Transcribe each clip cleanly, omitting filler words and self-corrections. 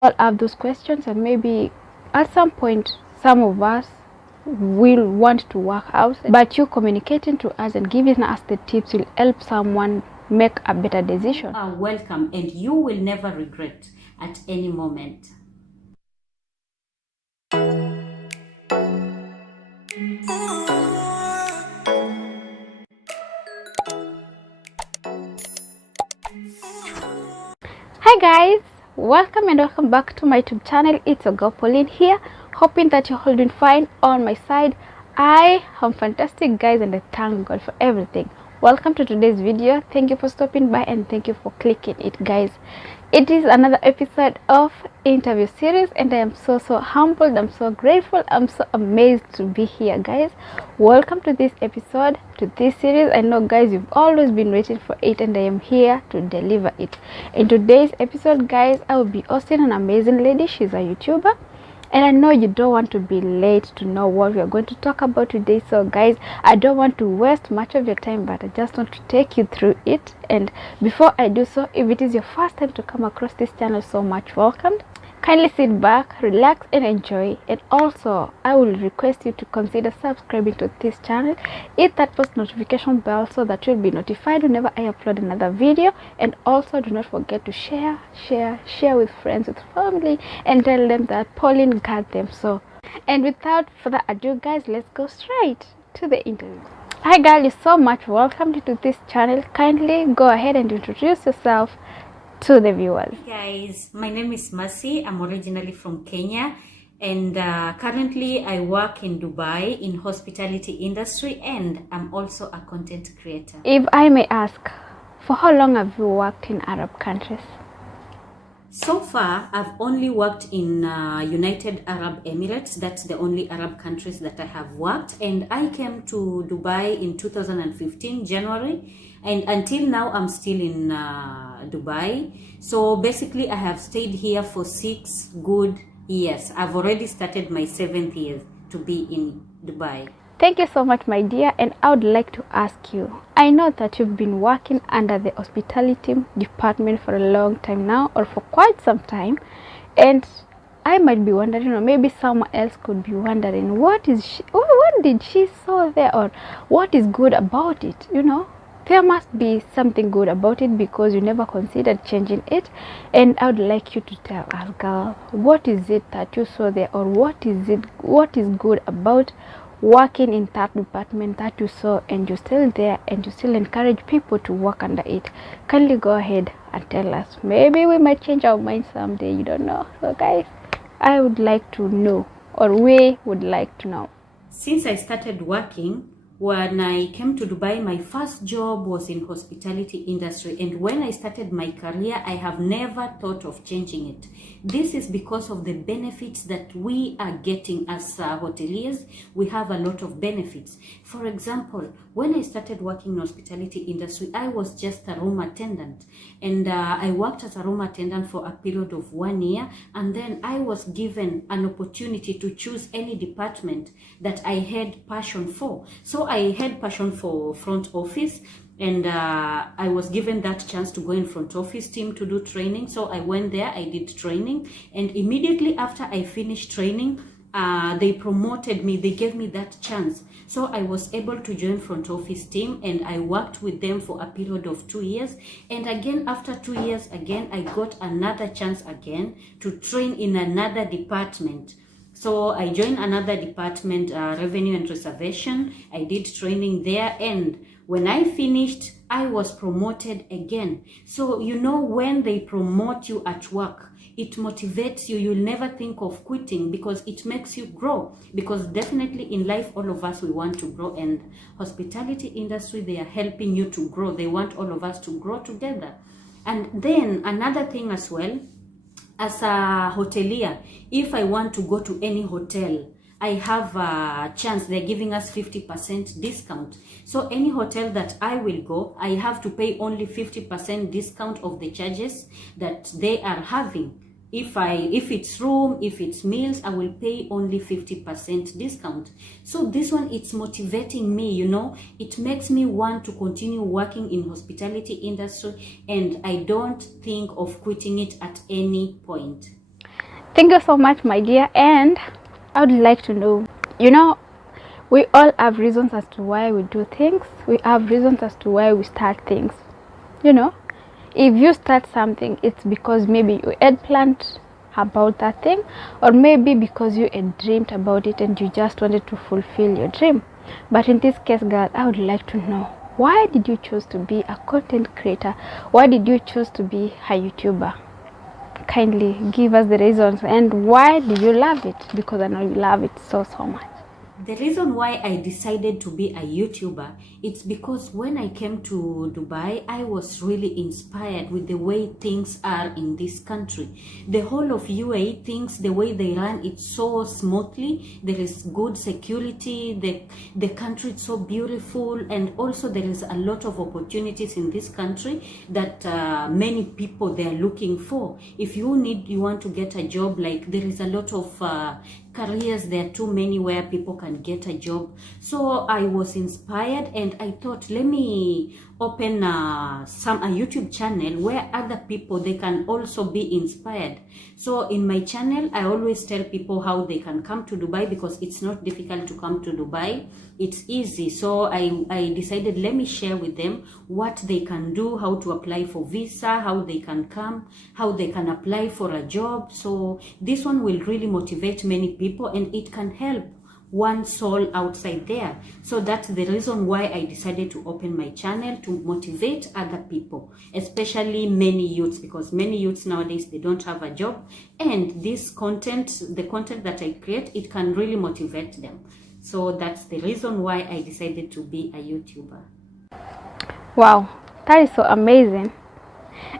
all have those questions, and maybe at some point some of us will want to work out, but you communicating to us and giving us the tips will help someone make a better decision. Are welcome, and you will never regret at any moment. Hi guys, welcome and welcome back to my YouTube channel. It's your girl Pauline here, hoping that you're holding fine. On my side, I am fantastic guys, and I thank God for everything. Welcome to today's video. Thank you for stopping by and thank you for clicking it, guys. It is another episode of interview series, and I am so humbled. I'm so grateful. I'm so amazed to be here, guys. Welcome to this episode, to this series. I know, guys, you've always been waiting for it, and I am here to deliver it. In today's episode, guys, I will be hosting an amazing lady. She's a YouTuber, and I know you don't want to be late to know what we are going to talk about today. So guys, I don't want to waste much of your time, but I just want to take you through it. And before I do so, if it is your first time to come across this channel, so much welcomed. Kindly sit back, relax and enjoy. And also, I will request you to consider subscribing to this channel. Hit that post notification bell so that you'll be notified whenever I upload another video. And also, do not forget to share with friends, with family, and tell them that Pauline got them. So, and without further ado, guys, let's go straight to the interview. Hi girl, you're so much welcome to this channel. Kindly go ahead and introduce yourself to the viewers. Hey guys, my name is Mercy. I'm originally from Kenya, and currently I work in Dubai in hospitality industry, and I'm also a content creator. If I may ask, for how long have you worked in Arab countries? So far, I've only worked in United Arab Emirates. That's the only Arab countries that I have worked. And I came to Dubai in 2015, January. And until now, I'm still in Dubai. So basically, I have stayed here for 6 good years. I've already started my 7th year to be in Dubai. Thank you so much, my dear, and I would like to ask you, I know that you've been working under the hospitality department for a long time now, or for quite some time, and I might be wondering, or maybe someone else could be wondering, what did she saw there, or what is good about it? There must be something good about it, because you never considered changing it. And I would like you to tell us, girl, what is it that you saw there, or what is good about working in that department that you saw, and you're still there, and you still encourage people to work under it? Kindly go ahead and tell us. Maybe we might change our mind someday, you don't know. So guys, I would like to know, or we would like to know. Since I started working, when I came to Dubai, my first job was in hospitality industry, and when I started my career, I have never thought of changing it. This is because of the benefits that we are getting as hoteliers. We have a lot of benefits. For example, when I started working in hospitality industry, I was just a room attendant, and I worked as a room attendant for a period of 1 year, and then I was given an opportunity to choose any department that I had passion for. So I had passion for front office, and I was given that chance to go in front office team to do training. So I went there, I did training, and immediately after I finished training, they promoted me, they gave me that chance. So I was able to join front office team, and I worked with them for a period of 2 years. And again, after 2 years, again, I got another chance again to train in another department. So I joined another department, revenue and reservation. I did training there, and when I finished, I was promoted again. So when they promote you at work, it motivates you. You'll never think of quitting, because it makes you grow. Because definitely in life, all of us, we want to grow, and hospitality industry, they are helping you to grow. They want all of us to grow together. And then another thing as well, as a hotelier, if I want to go to any hotel, I have a chance. They're giving us 50% discount. So any hotel that I will go, I have to pay only 50% discount of the charges that they are having. If it's room, if it's meals, I will pay only 50% discount. So this one, it's motivating me, it makes me want to continue working in hospitality industry, and I don't think of quitting it at any point. Thank you so much, my dear. And I would like to know, we all have reasons as to why we do things. We have reasons as to why we start things. If you start something, it's because maybe you had planned about that thing, or maybe because you had dreamed about it and you just wanted to fulfill your dream. But in this case, girl, I would like to know, why did you choose to be a content creator? Why did you choose to be a YouTuber? Kindly give us the reasons, and why do you love it? Because I know you love it so much. The reason why I decided to be a YouTuber, it's because when I came to Dubai, I was really inspired with the way things are in this country. The whole of UAE, things, the way they run, it's so smoothly. There is good security. The country is so beautiful, and also there is a lot of opportunities in this country that many people they are looking for. If you want to get a job, like there is a lot of careers, there are too many where people can get a job. So I was inspired, and I thought, let me open a YouTube channel where other people they can also be inspired. So in my channel, I always tell people how they can come to Dubai, because it's not difficult to come to Dubai. It's easy. So I decided, let me share with them what they can do, how to apply for visa, how they can come, how they can apply for a job. So this one will really motivate many people, and it can help one soul outside there. So that's the reason why I decided to open my channel, to motivate other people, especially many youths, because many youths nowadays, they don't have a job, and this content, the content that I create, it can really motivate them. So that's the reason why I decided to be a YouTuber. Wow, that is so amazing.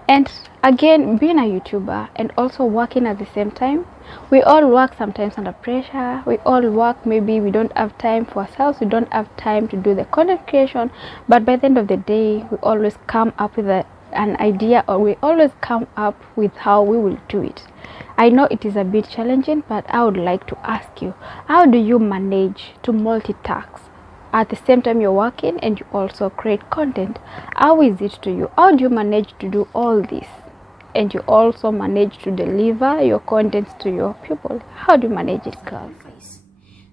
And again, being a YouTuber and also working at the same time, we all work sometimes under pressure. We all work, maybe we don't have time for ourselves, we don't have time to do the content creation, but by the end of the day, we always come up with an idea, or we always come up with how we will do it. I know it is a bit challenging, but I would like to ask you, how do you manage to multitask? At the same time you're working and you also create content. How is it to you? How do you manage to do all this and you also manage to deliver your contents to your people? How do you manage it, girl?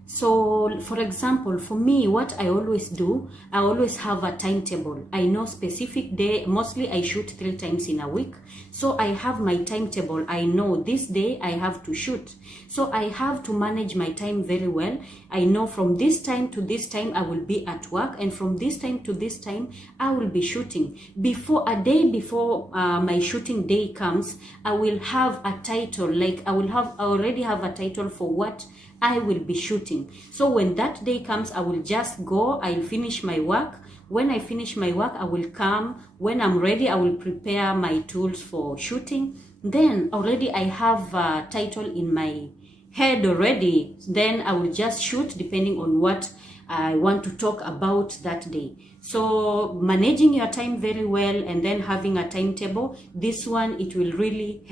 So for example, for me, what I always do, I always have a timetable. I know specific day, mostly I shoot 3 times in a week. So I have my timetable. I know this day I have to shoot. So I have to manage my time very well. I know from this time to this time I will be at work, and from this time to this time I will be shooting. A day before my shooting day comes, I will have a title, like I already have a title for what I will be shooting. So when that day comes, I will just go, I'll finish my work. When I finish my work, I will come. When I'm ready, I will prepare my tools for shooting. Then already I have a title in my head already. Then I will just shoot depending on what I want to talk about that day. So managing your time very well and then having a timetable, this one really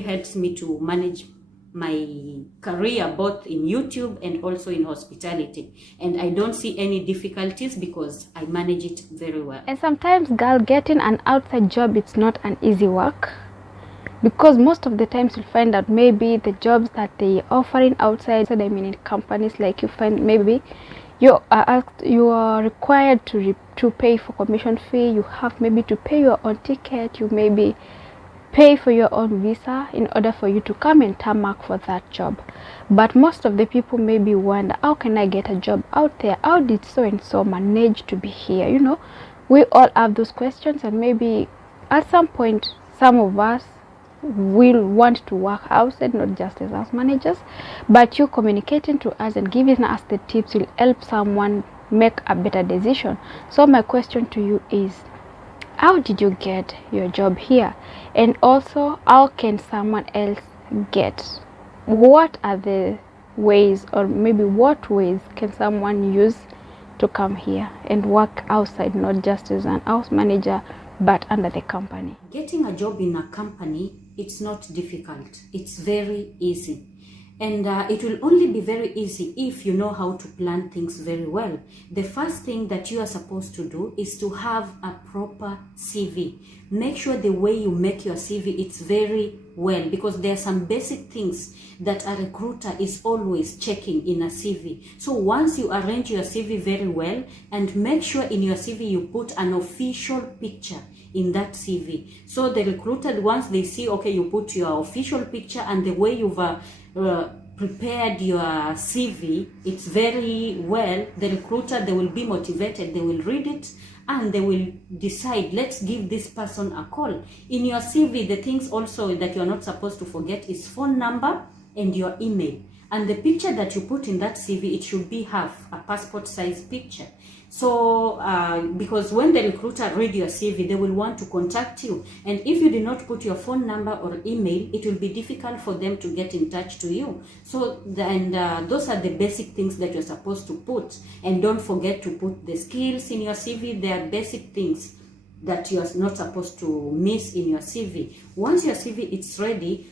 helps me to manage my career both in YouTube and also in hospitality, and I don't see any difficulties because I manage it very well. And sometimes, girl, getting an outside job, it's not an easy work, because most of the times you'll find that maybe the jobs that they are offering outside, I mean in companies, like you find maybe you are required to pay for commission fee. You have maybe to pay your own ticket, you maybe pay for your own visa in order for you to come and tarmac for that job. But most of the people maybe wonder, how can I get a job out there? How did so and so manage to be here? We all have those questions, and maybe at some point some of us will want to work outside, not just as house managers, but you communicating to us and giving us the tips will help someone make a better decision. So my question to you is, how did you get your job here? And also, how can someone else get? What are the ways, or maybe what ways can someone use to come here and work outside, not just as an house manager, but under the company? Getting a job in a company, it's not difficult. It's very easy. And it will only be very easy if you know how to plan things very well. The first thing that you are supposed to do is to have a proper CV. Make sure the way you make your CV, it's very well, because there are some basic things that a recruiter is always checking in a CV. So once you arrange your CV very well, and make sure in your CV you put an official picture in that CV. So the recruiter, once they see, okay, you put your official picture and the way you've prepared your CV, it's very well, the recruiter, they will be motivated, they will read it, and they will decide, let's give this person a call. In your CV, the things also that you're not supposed to forget is phone number and your email. And the picture that you put in that CV, it should be half a passport size picture. So because when the recruiter read your CV, they will want to contact you, and if you did not put your phone number or email, it will be difficult for them to get in touch to you. So those are the basic things that you're supposed to put. And don't forget to put the skills in your CV. They are basic things that you are not supposed to miss in your CV. Once your CV is ready,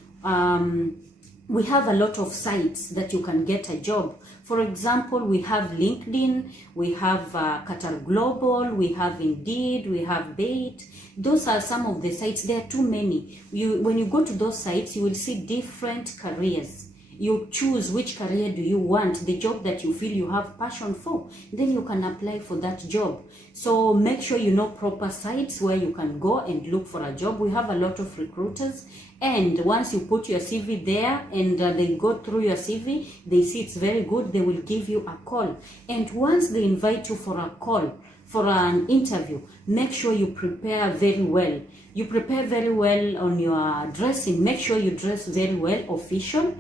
we have a lot of sites that you can get a job. For example, we have LinkedIn, we have Qatar Global, we have Indeed, we have Bait. Those are some of the sites. There are too many. When you go to those sites, you will see different careers. You choose which career do you want, the job that you feel you have passion for, then you can apply for that job. So make sure you know proper sites where you can go and look for a job. We have a lot of recruiters, and once you put your CV there and they go through your CV, they see it's very good, they will give you a call. And once they invite you for a call, for an interview, make sure you prepare very well. You prepare very well on your dressing. Make sure you dress very well, official.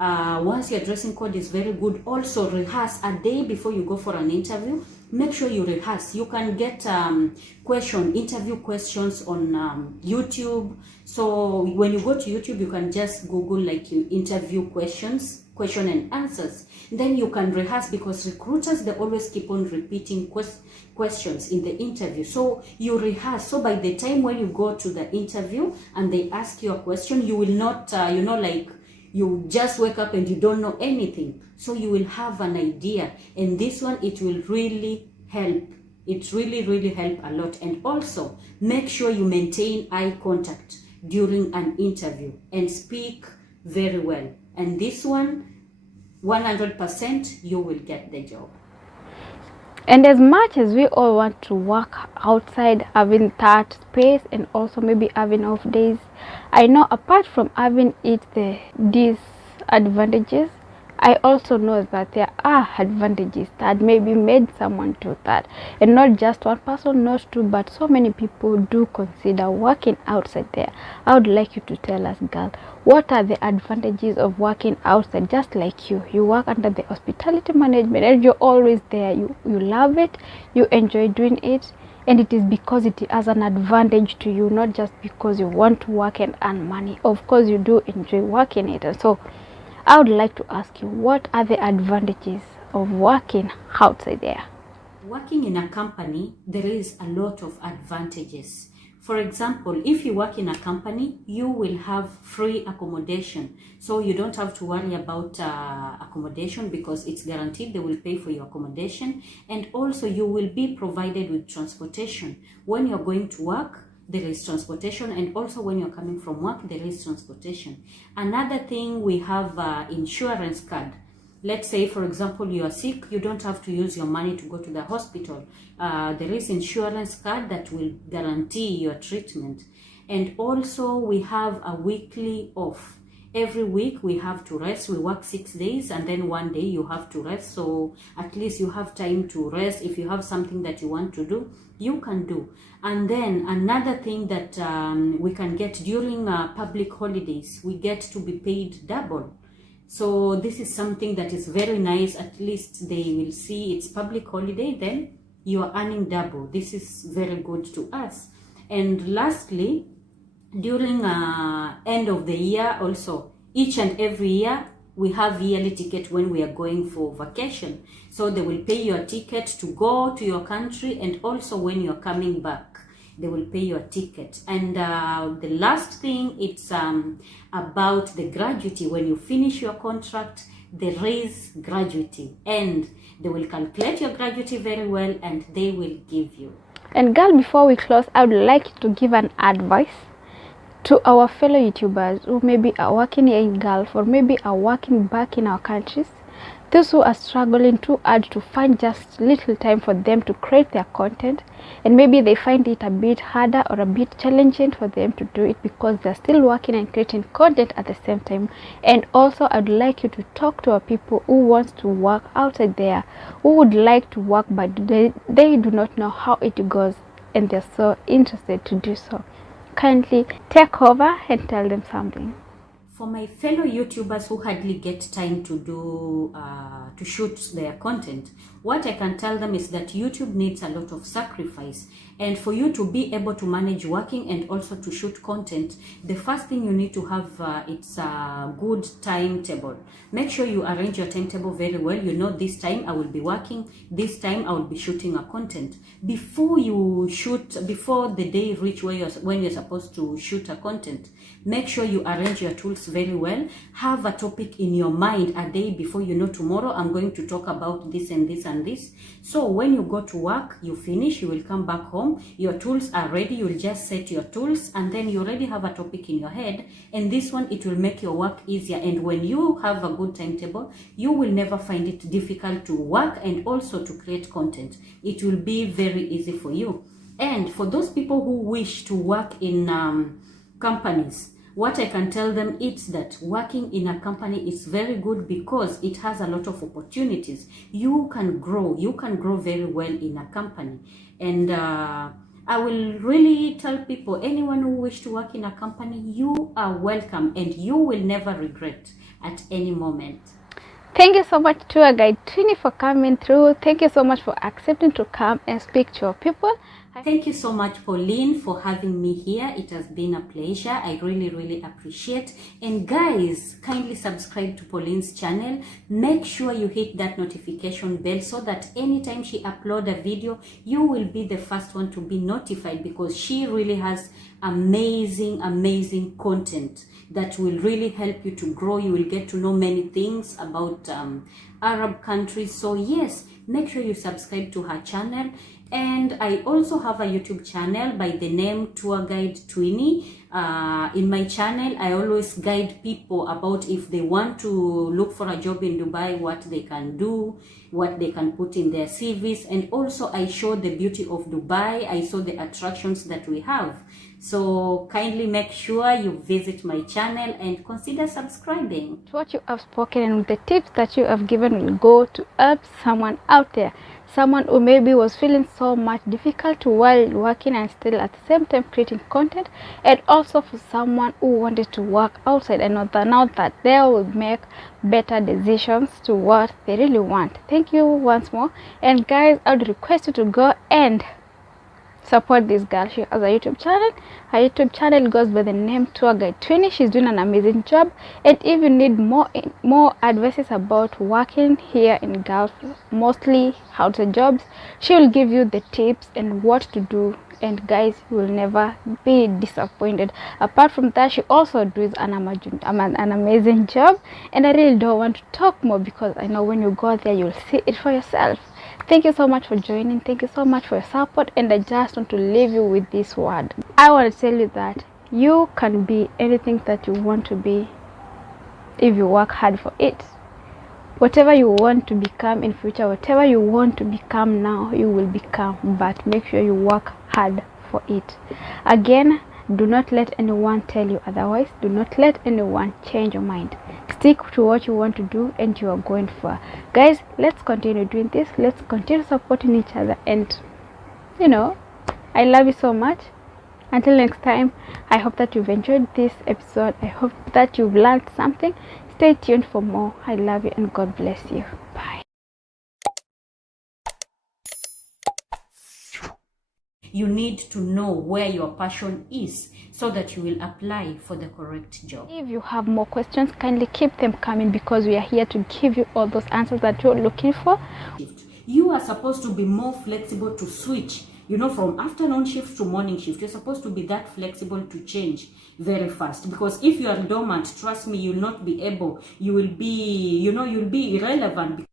Once your dressing code is very good, also rehearse a day before you go for an interview. Make sure you rehearse. You can get interview questions on YouTube. So when you go to YouTube, you can just Google like you interview questions, question and answers. Then you can rehearse, because recruiters, they always keep on repeating questions in the interview. So you rehearse. So by the time when you go to the interview and they ask you a question, you will not, like you just wake up and you don't know anything. So you will have an idea. And this one, it will really help. It really help a lot. And also make sure you maintain eye contact during an interview and speak very well. And this one, 100% you will get the job. And as much as we all want to work outside, having that space and also maybe having off days, I know apart from having the disadvantages, I also know that there are advantages that maybe made someone do that. And not just one person, not two, but so many people do consider working outside there. I would like you to tell us, girl, what are the advantages of working outside? Just like you work under the hospitality management and you're always there. You love it, you enjoy doing it, and it is because it has an advantage to you, not just because you want to work and earn money. Of course, you do enjoy working it. And so I would like to ask you, what are the advantages of working outside there? Working in a company, there is a lot of advantages. For example, if you work in a company, you will have free accommodation. So you don't have to worry about accommodation, because it's guaranteed they will pay for your accommodation. And also you will be provided with transportation. When you're going to work, there is transportation, and also when you're coming from work, there is transportation. Another thing, we have insurance card. Let's say, for example, you are sick, you don't have to use your money to go to the hospital. There is insurance card that will guarantee your treatment. And also we have a weekly off. Every week we have to rest. We work 6 days and then one day you have to rest. So at least you have time to rest. If you have something that you want to do, you can do. And then another thing that we can get during public holidays, we get to be paid double. So this is something that is very nice. At least they will see it's public holiday, then you are earning double. This is very good to us. And lastly, during end of the year also, each and every year we have yearly ticket when we are going for vacation. So they will pay your ticket to go to your country, and also when you're coming back. they will pay your ticket. And the last thing, it's about the gratuity. When you finish your contract, there is gratuity, and they will calculate your gratuity very well, and they will give you. And girl, before we close, I would like to give an advice to our fellow YouTubers who maybe are working here in Gulf, or maybe are working back in our countries, those who are struggling too hard to find just little time for them to create their content, and maybe they find it a bit harder or a bit challenging for them to do it because they're still working and creating content at the same time. And also, I'd like you to talk to our people who wants to work outside there, who would like to work but they do not know how it goes, and they're so interested to do so. Kindly take over and tell them something. For my fellow YouTubers who hardly get time to do to shoot their content, what I can tell them is that YouTube needs a lot of sacrifice. And for you to be able to manage working and also to shoot content, the first thing you need to have it's a good timetable. Make sure you arrange your timetable very well. You know, this time I will be working, this time I will be shooting a content. Before you shoot, before the day reach when you're supposed to shoot a content, make sure you arrange your tools very well. Have a topic in your mind a day before. You know, tomorrow I'm going to talk about this and this and this. So when you go to work, you finish, you will come back home, your tools are ready, you'll just set your tools, and then you already have a topic in your head, and this one, it will make your work easier. And when you have a good timetable, you will never find it difficult to work and also to create content. It will be very easy for you. And for those people who wish to work in companies, what I can tell them is that working in a company is very good because it has a lot of opportunities. You can grow very well in a company. And I will really tell people, anyone who wish to work in a company, you are welcome and you will never regret at any moment. Thank you so much, Tour Guide Trini, for coming through. Thank you so much for accepting to come and speak to your people. Thank you so much, Pauline, for having me here. It has been a pleasure. I really appreciate. And guys, kindly subscribe to Pauline's channel. Make sure you hit that notification bell so that anytime she uploads a video, you will be the first one to be notified, because she really has amazing content that will really help you to grow. You will get to know many things about Arab countries. So yes, make sure you subscribe to her channel. And I also have a YouTube channel by the name Tour Guide Twinny. In my channel, I always guide people about if they want to look for a job in Dubai, what they can do, what they can put in their CVs. And also I show the beauty of Dubai. I show the attractions that we have. So kindly make sure you visit my channel and consider subscribing. What you have spoken and the tips that you have given will go to help someone out there. Someone who maybe was feeling so much difficult while working and still at the same time creating content, and also for someone who wanted to work outside and now that they will make better decisions to what they really want. Thank you once more. And guys, I would request you to go and support this girl. She has a YouTube channel. Her YouTube channel goes by the name Tour Guide Twinny. She's doing an amazing job. And if you need more advices about working here in Gulf, mostly outside jobs, she will give you the tips and what to do. And guys, you will never be disappointed. Apart from that, she also does an amazing job. And I really don't want to talk more because I know when you go there, you'll see it for yourself. Thank you so much for joining. Thank you so much for your support. And I just want to leave you with this word. I want to tell you that you can be anything that you want to be if you work hard for it. Whatever you want to become in future, whatever you want to become now, you will become. But make sure you work hard for it. Again, do not let anyone tell you otherwise. Do not let anyone change your mind. Stick to what you want to do and you are going for. Guys, let's continue doing this. Let's continue supporting each other. And you know, I love you so much. Until next time, I hope that you've enjoyed this episode. I hope that you've learned something. Stay tuned for more. I love you and God bless you. Bye. You need to know where your passion is so that you will apply for the correct job. If you have more questions, kindly keep them coming because we are here to give you all those answers that you're looking for. You are supposed to be more flexible to switch from afternoon shift to morning shift. You're supposed to be that flexible to change very fast, because if you are dormant, trust me, you'll not be able, you will be, you'll be irrelevant.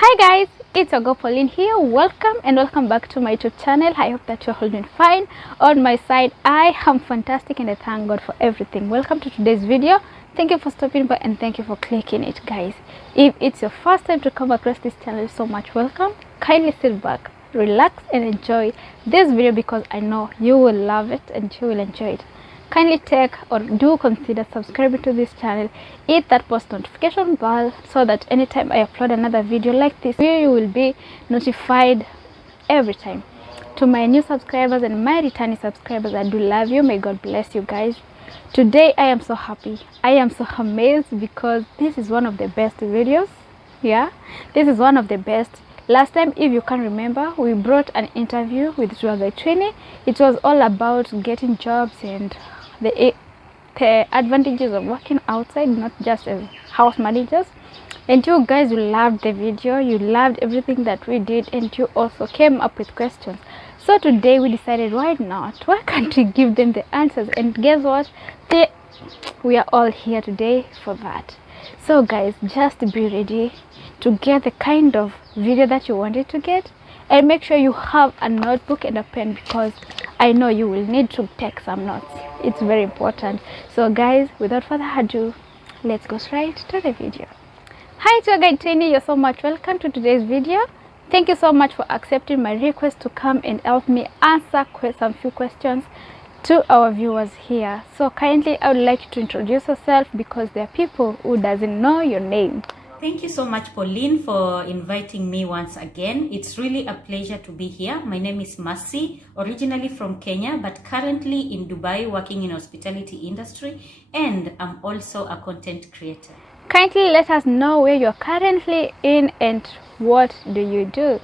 Hi guys, it's your girl Pauline here. Welcome back to my YouTube channel. I hope that you're holding fine. On my side, I am fantastic and I thank God for everything. Welcome to today's video. Thank you for stopping by and thank you for clicking it, guys. If it's your first time to come across this channel, so much welcome. Kindly sit back, relax and enjoy this video because I know you will love it and you will enjoy it. Kindly take or do consider subscribing to this channel, hit that post notification bell so that anytime I upload another video like this, you will be notified every time. To my new subscribers and my returning subscribers, I do love you. May God bless you guys. Today I am so happy, I am so amazed because this is one of the best videos. This is one of the best. Last time, if you can remember, we brought an interview with Rehema. It was all about getting jobs and the advantages of working outside, not just as house managers. And you guys, you loved the video, you loved everything that we did, and you also came up with questions. So today we decided, why not? Why can't we give them the answers? And guess what? We are all here today for that. So guys, just be ready to get the kind of video that you wanted to get, and make sure you have a notebook and a pen because I know you will need to take some notes. It's very important. So guys, without further ado, let's go straight to the video. Hi tour guide trainee, you're so much welcome to today's video. Thank you so much for accepting my request to come and help me answer some few questions to our viewers here. So kindly, I would like you to introduce yourself because there are people who doesn't know your name. Thank you so much, Pauline, for inviting me once again. It's really a pleasure to be here. My name is Mercy, originally from Kenya, but currently in Dubai working in hospitality industry, and I'm also a content creator. Kindly let us know where you're currently in and what do you do?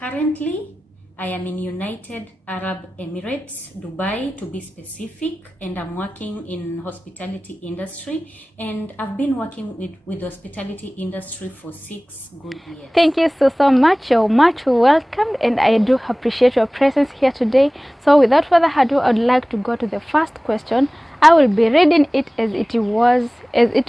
Currently, I am in United Arab Emirates, Dubai to be specific, and I'm working in hospitality industry, and I've been working with hospitality industry for 6 good years. Thank you so much. You're much welcome, and I do appreciate your presence here today. So without further ado, I'd like to go to the first question. I will be reading it as it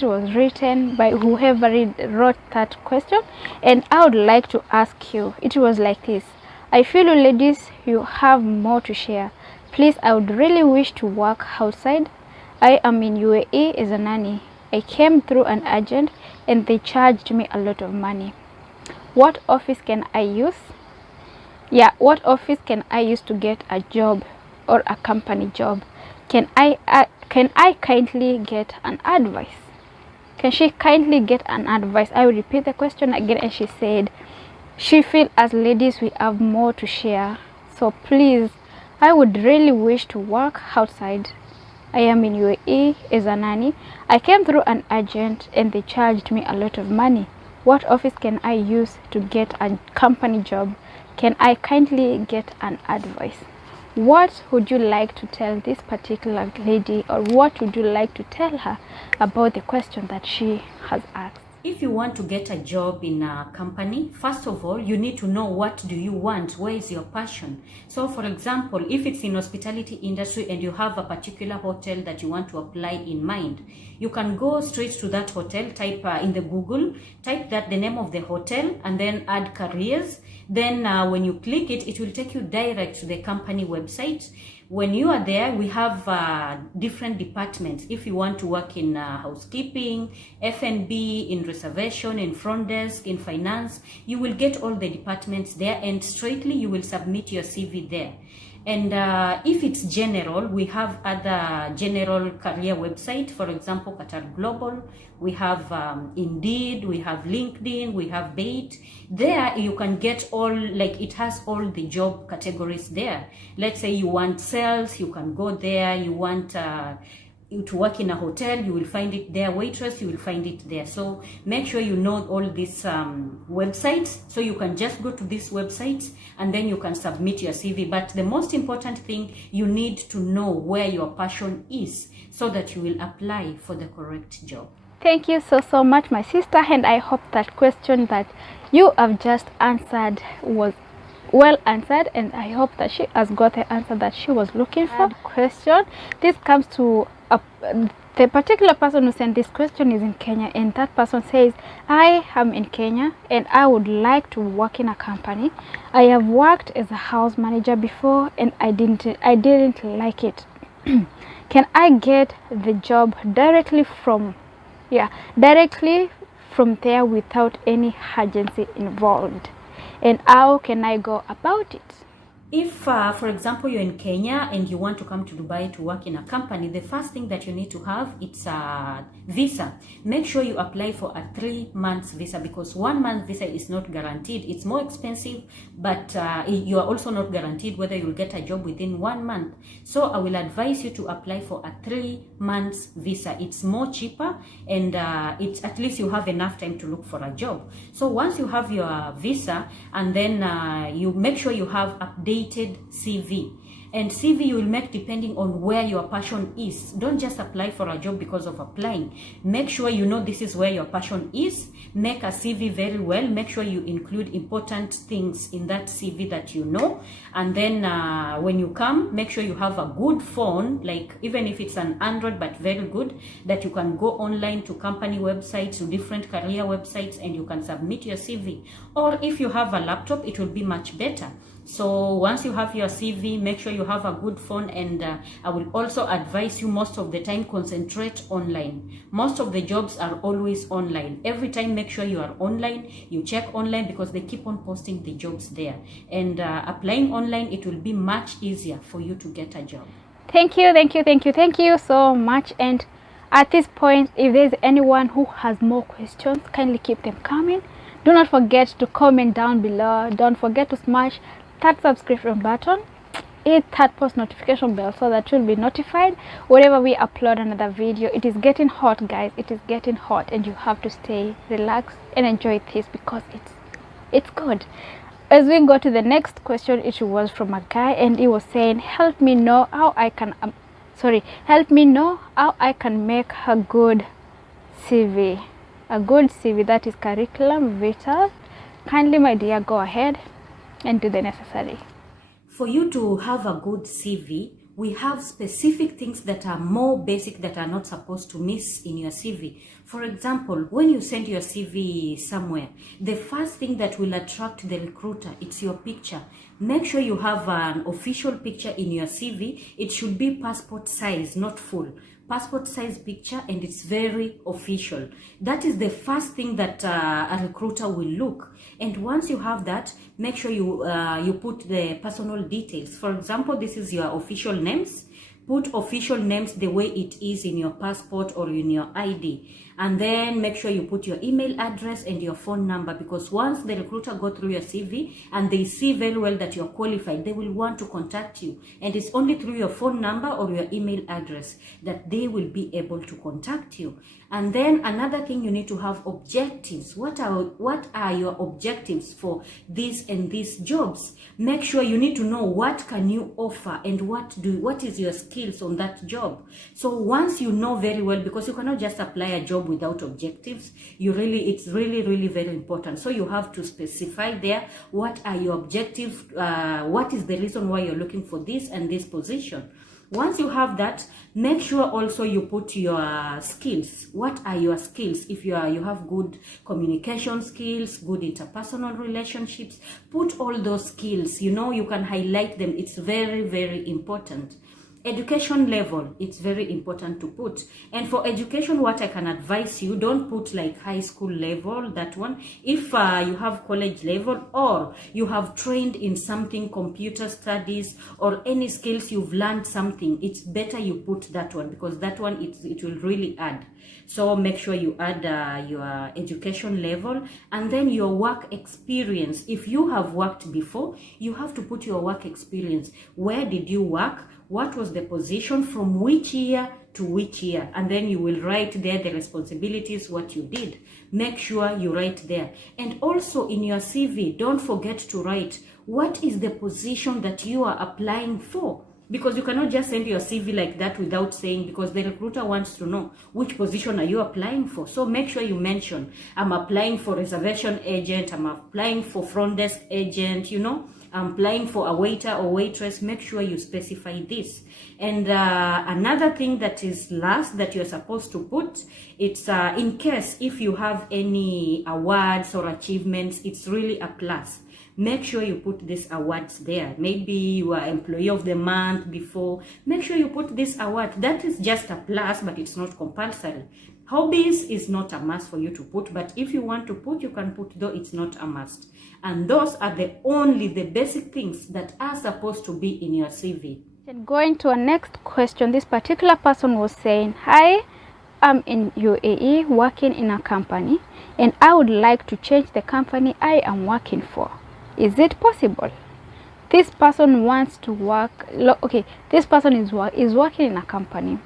was written by whoever wrote that question, and I would like to ask you. It was like this. I feel you ladies, you have more to share. Please, I would really wish to work outside. I am in UAE as a nanny. I came through an agent and they charged me a lot of money. What office can I use? What office can I use to get a job or a company job? Can I kindly get an advice? Can she kindly get an advice? I will repeat the question again, and she said, she feels as ladies we have more to share. So please, I would really wish to work outside. I am in UAE as a nanny. I came through an agent and they charged me a lot of money. What office can I use to get a company job? Can I kindly get an advice? What would you like to tell this particular lady, or what would you like to tell her about the question that she has asked? If you want to get a job in a company, first of all, you need to know what do you want, where is your passion. So for example, if it's in hospitality industry and you have a particular hotel that you want to apply in mind, you can go straight to that hotel, type in the Google, type that the name of the hotel and then add careers. Then when you click it, it will take you direct to the company website. When you are there, we have different departments. If you want to work in housekeeping, F&B, in reservation, in front desk, in finance, you will get all the departments there, and straightly you will submit your CV there. And if it's general, we have other general career website. For example, Qatar Global, we have Indeed, we have LinkedIn, we have Bait. There you can get all, like it has all the job categories there. Let's say you want sales, you can go there. You want to work in a hotel, you will find it there. Waitress, you will find it there. So make sure you know all these websites, so you can just go to these websites and then you can submit your CV. But the most important thing, you need to know where your passion is so that you will apply for the correct job. Thank you so much, my sister, and I hope that question that you have just answered was well answered, and I hope that she has got the answer that she was looking for. Question, this comes to the particular person who sent this question is in Kenya, and that person says, I am in Kenya and I would like to work in a company. I have worked as a house manager before and I didn't like it. Can I get the job directly from there without any agency involved? And how can I go about it? If, for example, you're in Kenya and you want to come to Dubai to work in a company, the first thing that you need to have, it's a visa. Make sure you apply for a 3 months visa, because 1 month visa is not guaranteed. It's more expensive, but you are also not guaranteed whether you'll get a job within 1 month. So I will advise you to apply for a 3 months visa. It's more cheaper, and it's at least you have enough time to look for a job. So once you have your visa, and then you make sure you have updated CV. And CV you will make depending on where your passion is. Don't just apply for a job because of applying. Make sure you know this is where your passion is. Make a CV very well. Make sure you include important things in that CV that you know. And then when you come, make sure you have a good phone, like even if it's an Android, but very good, that you can go online to company websites, to different career websites, and you can submit your CV. Or if you have a laptop, it will be much better. So once you have your CV, make sure you have a good phone, and I will also advise you, most of the time, concentrate online. Most of the jobs are always online. Every time make sure you are online, you check online, because they keep on posting the jobs there. And applying online, it will be much easier for you to get a job. Thank you so much. And at this point, if there's anyone who has more questions, kindly keep them coming. Do not forget to comment down below. Don't forget to smash that subscription button, hit that post notification bell, so that you'll be notified whenever we upload another video. It is getting hot, guys. It is getting hot, and you have to stay relaxed and enjoy this, because it's good. As we go to the next question, it was from a guy, and he was saying, help me know how I can make a good CV. A good CV, that is curriculum vitae. Kindly, my dear, go ahead and do the necessary. For you to have a good CV, we have specific things that are more basic, that are not supposed to miss in your CV. For example, when you send your CV somewhere, the first thing that will attract the recruiter, it's your picture. Make sure you have an official picture in your CV. It should be passport size, not full. Passport size picture, and it's very official. That is the first thing that a recruiter will look. And once you have that, make sure you put the personal details. For example, this is your official names. Put official names the way it is in your passport or in your ID. And then make sure you put your email address and your phone number, because once the recruiter go through your CV and they see very well that you're qualified, they will want to contact you. And it's only through your phone number or your email address that they will be able to contact you. And then another thing, you need to have objectives. What are your objectives for this and these jobs? Make sure you need to know what can you offer and what is your skills on that job. So once you know very well, because you cannot just apply a job without objectives, it's really very important. So you have to specify there, what are your objectives, what is the reason why you're looking for this and this position. Once you have that, make sure also you put your skills. What are your skills? If you have good communication skills, good interpersonal relationships, put all those skills. You can highlight them. It's very important. Education level, it's very important to put. And for education, what I can advise you, don't put like high school level, that one. If you have college level, or you have trained in something, computer studies, or any skills you've learned something, it's better you put that one, because that one, it will really add. So make sure you add your education level, and then your work experience. If you have worked before, you have to put your work experience. Where did you work? What was the position? From which year to which year, and then you will write there the responsibilities, what you did. Make sure you write there. And also in your CV, don't forget to write what is the position that you are applying for. Because you cannot just send your CV like that without saying, because the recruiter wants to know which position are you applying for. So make sure you mention, I'm applying for reservation agent, I'm applying for front desk agent, I'm applying for a waiter or waitress. Make sure you specify this. And another thing that is last that you're supposed to put, it's in case if you have any awards or achievements, it's really a plus. Make sure you put these awards there. Maybe you are employee of the month before. Make sure you put this award. That is just a plus, but it's not compulsory. Hobbies is not a must for you to put, but if you want to put, you can put, though it's not a must. And those are the basic things that are supposed to be in your CV. And going to our next question, this particular person was saying, hi, I'm in UAE working in a company and I would like to change the company I am working for. Is it possible? This person wants to work, this person is working in a company,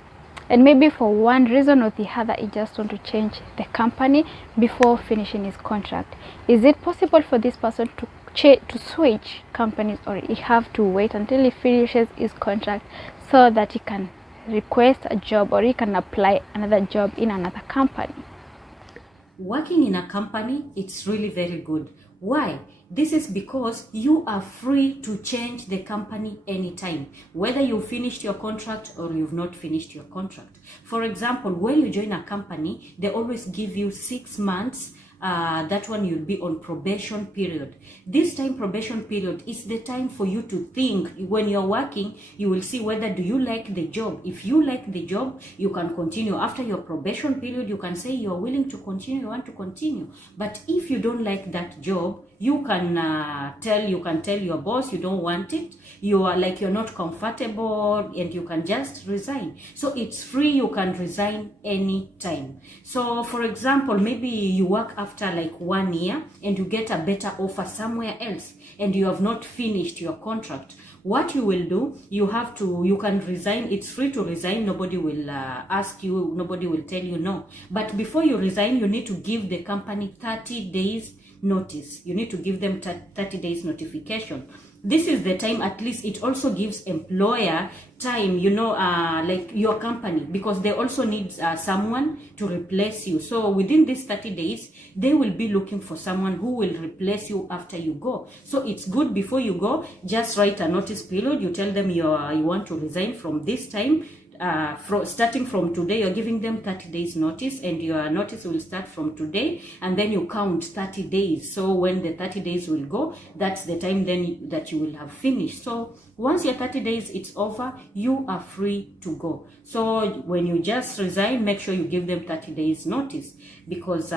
and maybe for one reason or the other, he just wants to change the company before finishing his contract. Is it possible for this person to switch companies, or he have to wait until he finishes his contract so that he can request a job or he can apply another job in another company? Working in a company, it's really very good. Why? This is because you are free to change the company anytime, whether you've finished your contract or you've not finished your contract. For example, when you join a company, they always give you 6 months. That one you'll be on probation period. This time probation period is the time for you to think. When you're working, you will see whether do you like the job. If you like the job, you can continue. After your probation period, you can say you're willing to continue, you want to continue. But if you don't like that job, you can tell your boss you don't want it. You're not comfortable, and you can just resign. So it's free. You can resign anytime. So for example, maybe you work after like 1 year and you get a better offer somewhere else and you have not finished your contract. What you will do, you can resign. It's free to resign. Nobody will ask you, nobody will tell you no. But before you resign, you need to give the company 30 days notice. You need to give them 30 days notification. This is the time, at least it also gives employer time, like your company, because they also need someone to replace you. So within these 30 days, they will be looking for someone who will replace you after you go. So it's good before you go, just write a notice period. You tell them you want to resign from this time. Starting from today, you're giving them 30 days notice, and your notice will start from today, and then you count 30 days. So when the 30 days will go, that's the time then that you will have finished. So once your 30 days it's over, you are free to go. So when you just resign, make sure you give them 30 days notice, because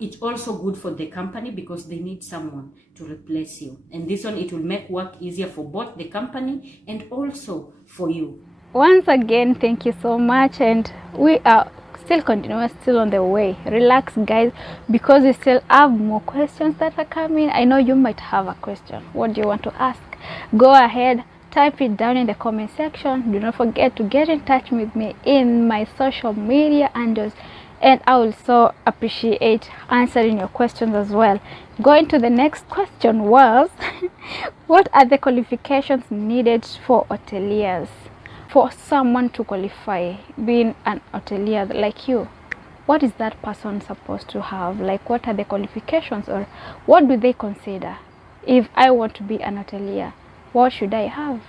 it's also good for the company, because they need someone to replace you. And this one, it will make work easier for both the company and also for you. Once again, thank you so much, and we are still continuing, still on the way. Relax, guys, because we still have more questions that are coming. I know you might have a question. What do you want to ask? Go ahead, type it down in the comment section. Do not forget to get in touch with me in my social media handles, and I will so appreciate answering your questions as well. Going to the next question was what are the qualifications needed for hoteliers? For someone to qualify being an hotelier like you, what is that person supposed to have? Like, what are the qualifications, or what do they consider? If I want to be an hotelier, what should I have?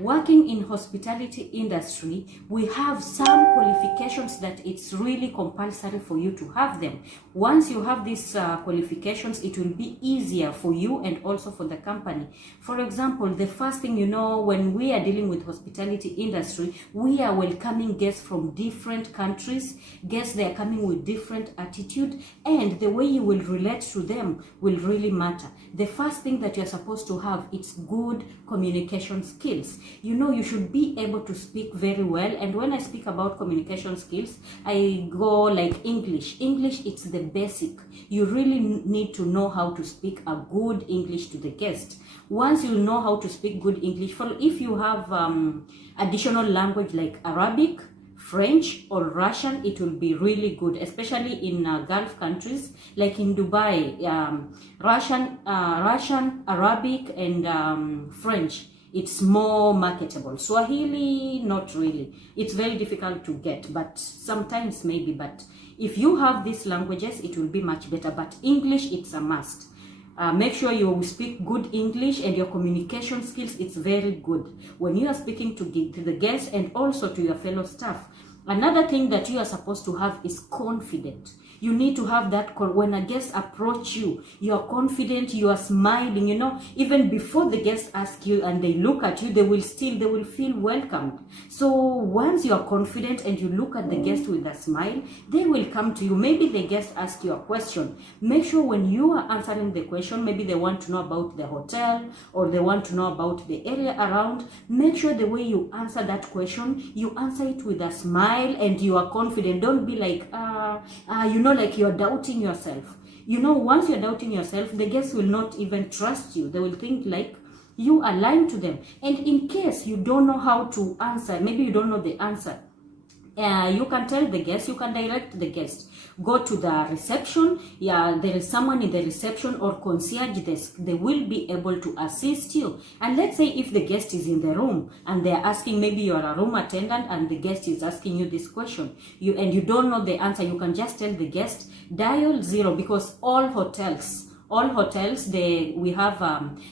Working in hospitality industry, we have some qualifications that it's really compulsory for you to have them. Once you have these qualifications, it will be easier for you and also for the company. For example, the first thing, when we are dealing with hospitality industry, we are welcoming guests from different countries. Guests, they are coming with different attitude, and the way you will relate to them will really matter. The first thing that you're supposed to have, it's good communication skills. You should be able to speak very well. And when I speak about communication skills, I go like English. English, it's the basic. You really need to know how to speak a good English to the guest. Once you know how to speak good English, if you have additional language like Arabic, French or Russian, it will be really good, especially in Gulf countries like in Dubai. Russian, Arabic, and French, it's more marketable. Swahili, not really. It's very difficult to get, but sometimes maybe. But if you have these languages, it will be much better. But English, it's a must. Make sure you speak good English, and your communication skills, it's very good when you are speaking to the guests and also to your fellow staff. Another thing that you are supposed to have is confident. You need to have that when a guest approach you, you are confident, you are smiling, even before the guests ask you and they look at you, they will feel welcomed. So once you are confident and you look at the guest with a smile, they will come to you. Maybe the guest ask you a question. Make sure when you are answering the question, maybe they want to know about the hotel or they want to know about the area around. Make sure the way you answer that question, you answer it with a smile and you are confident. Don't be like, like you're doubting yourself. Once you're doubting yourself, the guests will not even trust you. They will think like you are lying to them. And in case you don't know how to answer, maybe you don't know the answer, you can tell the guest, you can direct the guest. Go to the reception. Yeah, there is someone in the reception or concierge desk. They will be able to assist you. And let's say if the guest is in the room and they're asking, maybe you're a room attendant and the guest is asking you this question, and you don't know the answer, you can just tell the guest, dial 0, because all hotels, we have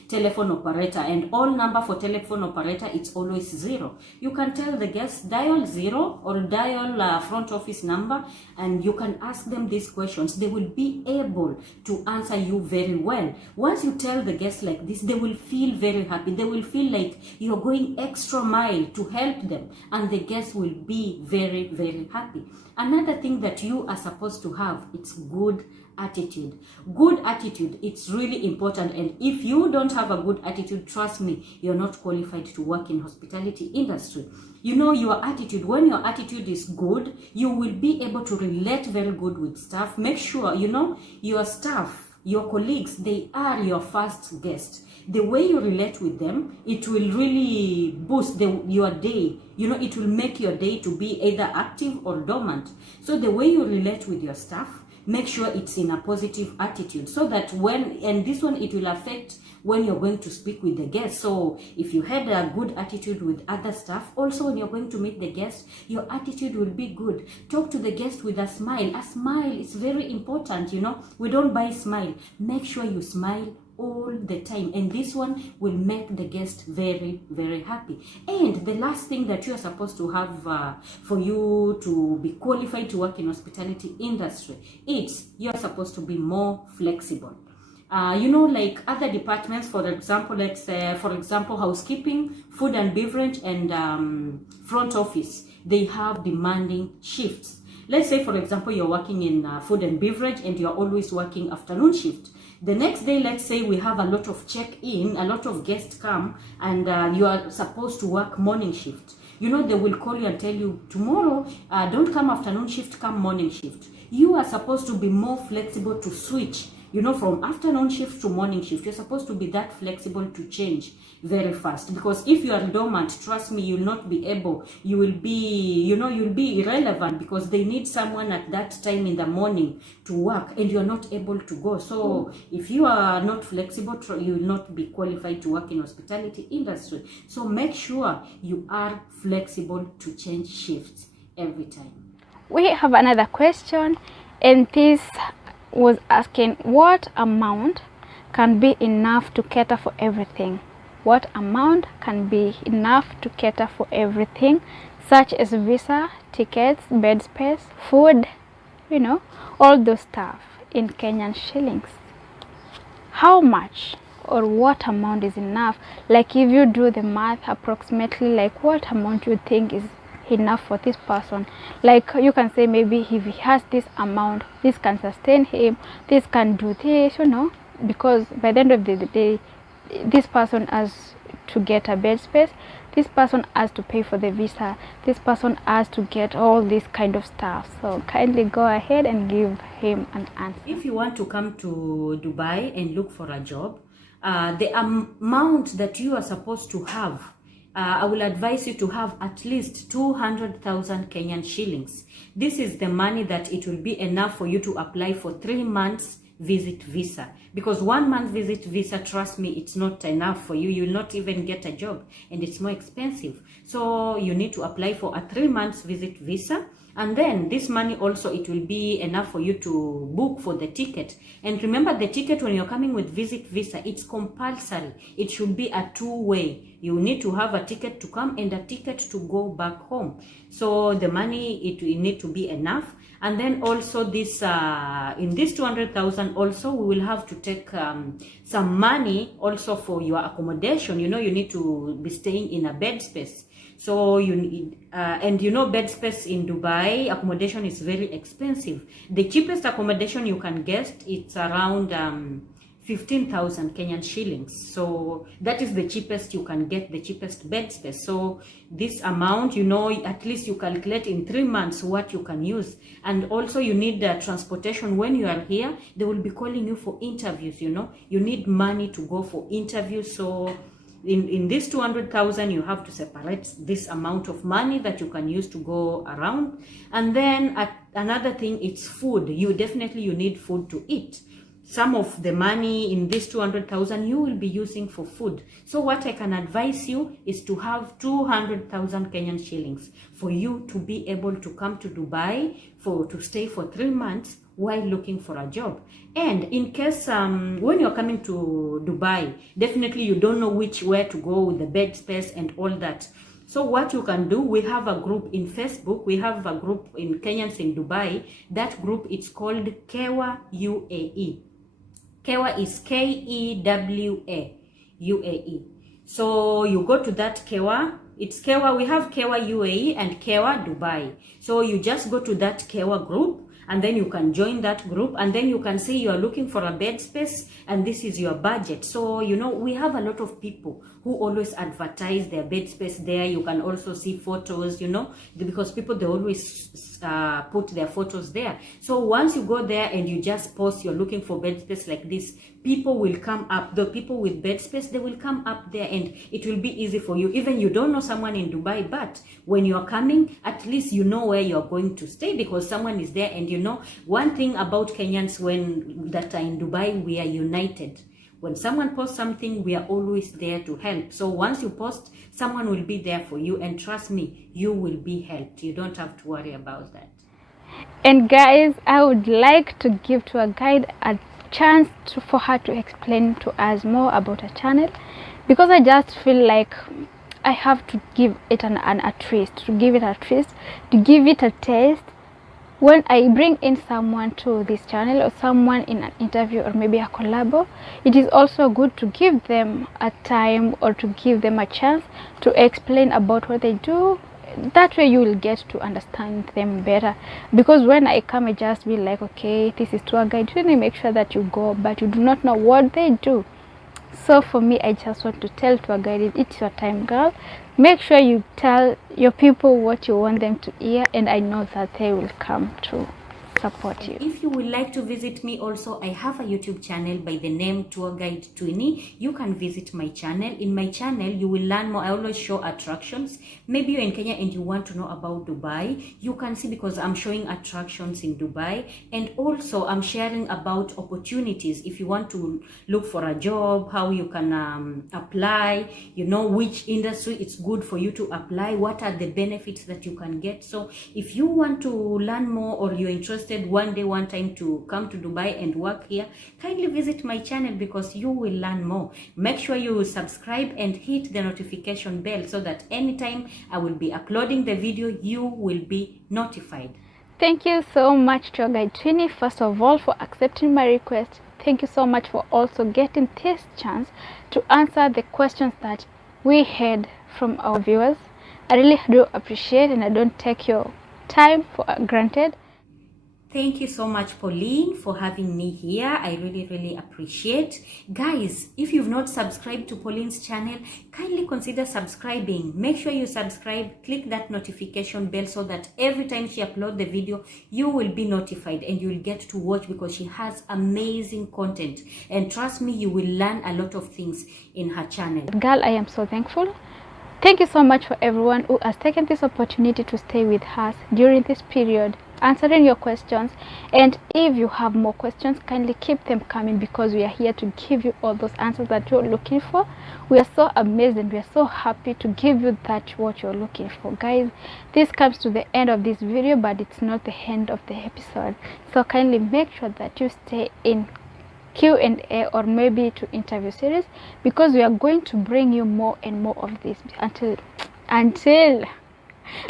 telephone operator, and all number for telephone operator, it's always 0. You can tell the guest, dial 0 or dial front office number, and you can ask them these questions. They will be able to answer you very well. Once you tell the guest like this, they will feel very happy. They will feel like you're going extra mile to help them, and the guest will be very, very happy. Another thing that you are supposed to have, it's good attitude. Good attitude, it's really important. And if you don't have a good attitude, trust me, you're not qualified to work in hospitality industry. Your attitude, when your attitude is good, you will be able to relate very good with staff. Make sure, your staff, your colleagues, they are your first guest. The way you relate with them, it will really boost your day. It will make your day to be either active or dormant. So the way you relate with your staff, make sure it's in a positive attitude, so that this one, it will affect when you're going to speak with the guest. So if you had a good attitude with other staff, also when you're going to meet the guest, your attitude will be good. Talk to the guest with a smile. A smile is very important. We don't buy smile. Make sure you smile all the time, and this one will make the guest very, very happy. And the last thing that you are supposed to have for you to be qualified to work in hospitality industry, it's you're supposed to be more flexible. Like other departments, for example, let's say, for example, housekeeping, food and beverage, and front office, they have demanding shifts. Let's say, for example, you're working in food and beverage and you're always working afternoon shift. The next day, let's say we have a lot of check-in, a lot of guests come, and you are supposed to work morning shift. They will call you and tell you, tomorrow, don't come afternoon shift, come morning shift. You are supposed to be more flexible to switch, from afternoon shift to morning shift. You're supposed to be that flexible to change very fast, because if you are dormant, trust me, you'll not be able, you will be, you'll be irrelevant, because they need someone at that time in the morning to work and you're not able to go. So if you are not flexible, you will not be qualified to work in hospitality industry. So make sure you are flexible to change shifts every time. We have another question, and this was asking, what amount can be enough to cater for everything? What amount can be enough to cater for everything, such as visa, tickets, bed space, food, all those stuff in Kenyan shillings? How much or what amount is enough? Like if you do the math approximately, like what amount you think is enough for this person. Like you can say, maybe if he has this amount, this can sustain him, this can do this, because by the end of the day, this person has to get a bed space, this person has to pay for the visa, this person has to get all this kind of stuff. So kindly go ahead and give him an answer. If you want to come to Dubai and look for a job, the amount that you are supposed to have I will advise you to have at least 200,000 Kenyan shillings. This is the money that it will be enough for you to apply for 3 months visit visa, because 1 month visit visa, trust me, it's not enough for you. You will not even get a job, and it's more expensive. So you need to apply for a 3 months visit visa, and then this money also, it will be enough for you to book for the ticket. And remember, the ticket when you're coming with visit visa, it's compulsory. It should be a two-way. You need to have a ticket to come and a ticket to go back home. So the money, it will need to be enough. And then also this in this 200,000 also, we will have to take some money also for your accommodation. You know, you need to be staying in a bed space. So you need, and you know, bed space in Dubai, accommodation is very expensive. The cheapest accommodation you can get, it's around 15,000 Kenyan shillings. So that is the cheapest you can get, the cheapest bed space. So this amount, you know, at least you calculate in 3 months what you can use. And also you need transportation. When you are here, they will be calling you for interviews. You know, you need money to go for interviews. So in this 200,000, you have to separate this amount of money that you can use to go around. And then another thing, it's food. You need food to eat. Some of the money in this 200,000 you will be using for food. So what I can advise you is to have 200,000 Kenyan shillings for you to be able to come to Dubai to stay for 3 months while looking for a job. And in case when you're coming to Dubai, definitely you don't know where to go with the bed space and all that. So what you can do, we have a group in Facebook, we have a group in Kenyans in Dubai. That group, it's called Kewa UAE. Kewa is Kewa UAE. So you go to that Kewa. It's Kewa. We have Kewa UAE and Kewa Dubai. So you just go to that Kewa group, and then you can join that group, and then you can say you are looking for a bed space and this is your budget. So you know, we have a lot of people who always advertise their bed space there. You can also see photos, you know, because people, they always put their photos there. So once you go there and you just post you're looking for bed space like this, people will come up. The people with bed space, they will come up there, and it will be easy for you. Even you don't know someone in Dubai, but when you're coming, at least you know where you're going to stay because someone is there. And you know, one thing about Kenyans that are in Dubai, we are united. When someone posts something, we are always there to help. So once you post, someone will be there for you, and trust me, you will be helped. You don't have to worry about that. And guys, I would like to give to a guide a chance for her to explain to us more about her channel, because I just feel like I have to give it a twist, to give it a taste. When I bring in someone to this channel, or someone in an interview, or maybe a collabo, it is also good to give them a time, or to give them a chance to explain about what they do. That way you will get to understand them better. Because when I come, I just be like, okay, this is tour guide, you need to make sure that you go, but you do not know what they do. So for me, I just want to tell tour guide, it's your time, girl. Make sure you tell your people what you want them to hear, and I know that they will come to support you. If you would like to visit me also, I have a YouTube channel by the name Tour Guide Twinny. You can visit my channel. In my channel, you will learn more. I always show attractions. Maybe you're in Kenya and you want to know about Dubai, you can see, because I'm showing attractions in Dubai, and also I'm sharing about opportunities. If you want to look for a job, how you can apply, you know, which industry it's good for you to apply, what are the benefits that you can get. So if you want to learn more, or you're interested one time to come to Dubai and work here, kindly visit my channel, because you will learn more. Make sure you subscribe and hit the notification bell, so that anytime I will be uploading the video, you will be notified. Thank you so much, Tour Guide Twinny, first of all, for accepting my request. Thank you so much for also getting this chance to answer the questions that we had from our viewers. I really do appreciate, and I don't take your time for granted. Thank you so much, Pauline, for having me here. I really appreciate. Guys, if you've not subscribed to Pauline's channel, kindly consider subscribing. Make sure you subscribe, click that notification bell, so that every time she uploads the video, you will be notified and you will get to watch, because she has amazing content. And trust me, you will learn a lot of things in her channel. Girl, I am so thankful. Thank you so much for everyone who has taken this opportunity to stay with us during this period, answering your questions. And if you have more questions, kindly keep them coming, because we are here to give you all those answers that you're looking for. We are so amazed and we are so happy to give you that what you're looking for. Guys, this comes to the end of this video, but it's not the end of the episode. So kindly make sure that you stay in Q&A or maybe to interview series, because we are going to bring you more and more of this until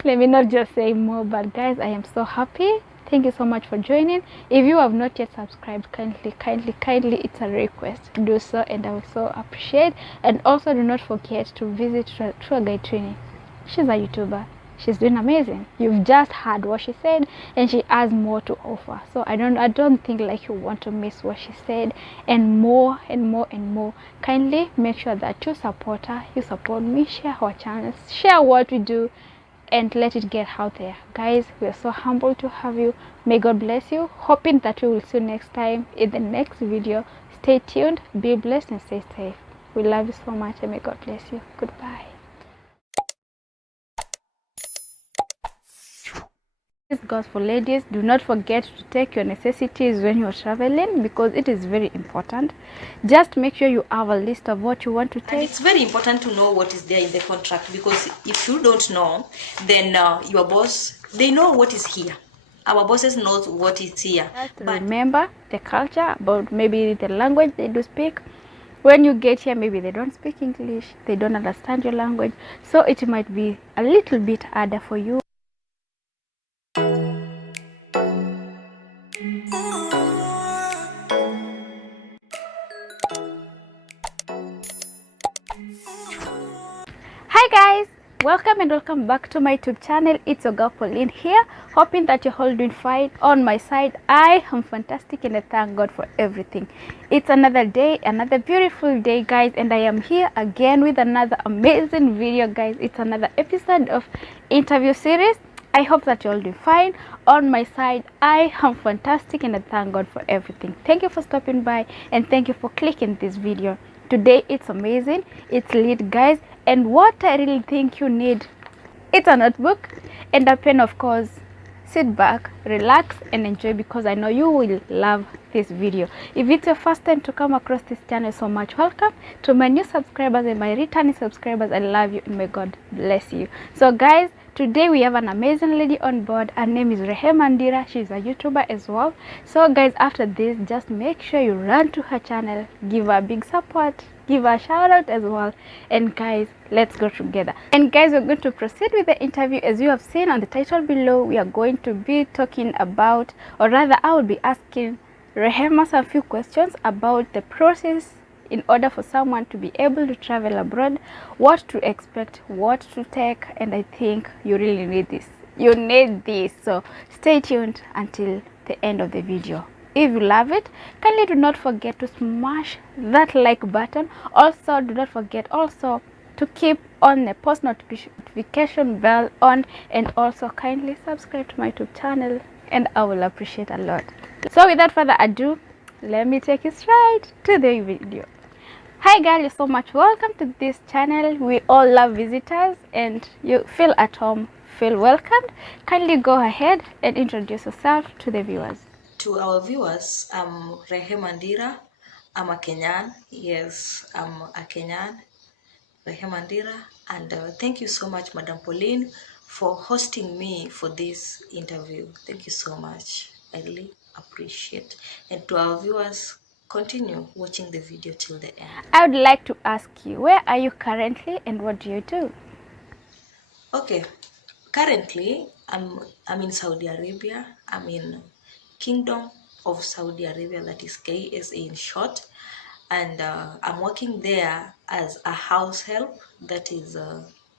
let me not just say more. But guys, I am so happy. Thank you so much for joining. If you have not yet subscribed, kindly, it's a request, do so, and I will so appreciate. And also do not forget to visit Tour Guide Training. She's a YouTuber. She's doing amazing. You've just heard what she said, and she has more to offer. So I don't think like you want to miss what she said, and more and more and more. Kindly make sure that you support her, you support me, share our channels, share what we do, and let it get out there. Guys, we are so humbled to have you. May God bless you. Hoping that we will see you next time in the next video. Stay tuned, be blessed, and stay safe. We love you so much, and may God bless you. Goodbye. This goes for ladies. Do not forget to take your necessities when you're traveling, because it is very important. Just make sure you have a list of what you want to take. And it's very important to know what is there in the contract, because if you don't know, then your boss, they know what is here. Our bosses knows what is here. But remember the culture, about maybe the language they do speak. When you get here, maybe they don't speak English, they don't understand your language, so it might be a little bit harder for you. Hi guys, welcome and welcome back to my YouTube channel. It's your girl Pauline here, hoping that you're all doing fine. On my side, I am fantastic, and I thank God for everything. It's another day, another beautiful day, guys, and I am here again with another amazing video, guys. It's another episode of interview series. I hope that you're all doing fine. On my side, I am fantastic, and I thank God for everything. Thank you for stopping by, and thank you for clicking this video. Today it's amazing, it's lit, guys, and what I really think you need, it's a notebook and a pen, of course. Sit back, relax, and enjoy, because I know you will love this video. If it's your first time to come across this channel, so much welcome. To my new subscribers and my returning subscribers, I love you and may God bless you. So guys, today we have an amazing lady on board. Her name is Rehema Ndira. She's a YouTuber as well. So guys, after this, just make sure you run to her channel, give her a big support, give her a shout out as well, and guys, let's go together. And guys, we're going to proceed with the interview. As you have seen on the title below, we are going to be talking about, or rather I will be asking Rehema a few questions about the process in order for someone to be able to travel abroad, what to expect, what to take, and I think you really need this. You need this, so stay tuned until the end of the video. If you love it, kindly do not forget to smash that like button. Also, do not forget also to keep on the post notification bell on, and also kindly subscribe to my YouTube channel, and I will appreciate a lot. So without further ado, let me take you straight to the video. Hi guys, you're so much welcome to this channel. We all love visitors, and you feel at home, feel welcomed. Kindly go ahead and introduce yourself to the viewers. To our viewers, I'm Rehema Ndira. I'm a Kenyan. Yes, I'm a Kenyan, Rehema Ndira. And thank you so much, Madam Pauline, for hosting me for this interview. Thank you so much. I really appreciate. And to our viewers, continue watching the video till the end. I would like to ask you, where are you currently and what do you do? Okay, currently I'm in Saudi Arabia. I'm in Kingdom of Saudi Arabia, that is KSA in short, and I'm working there as a house help, that is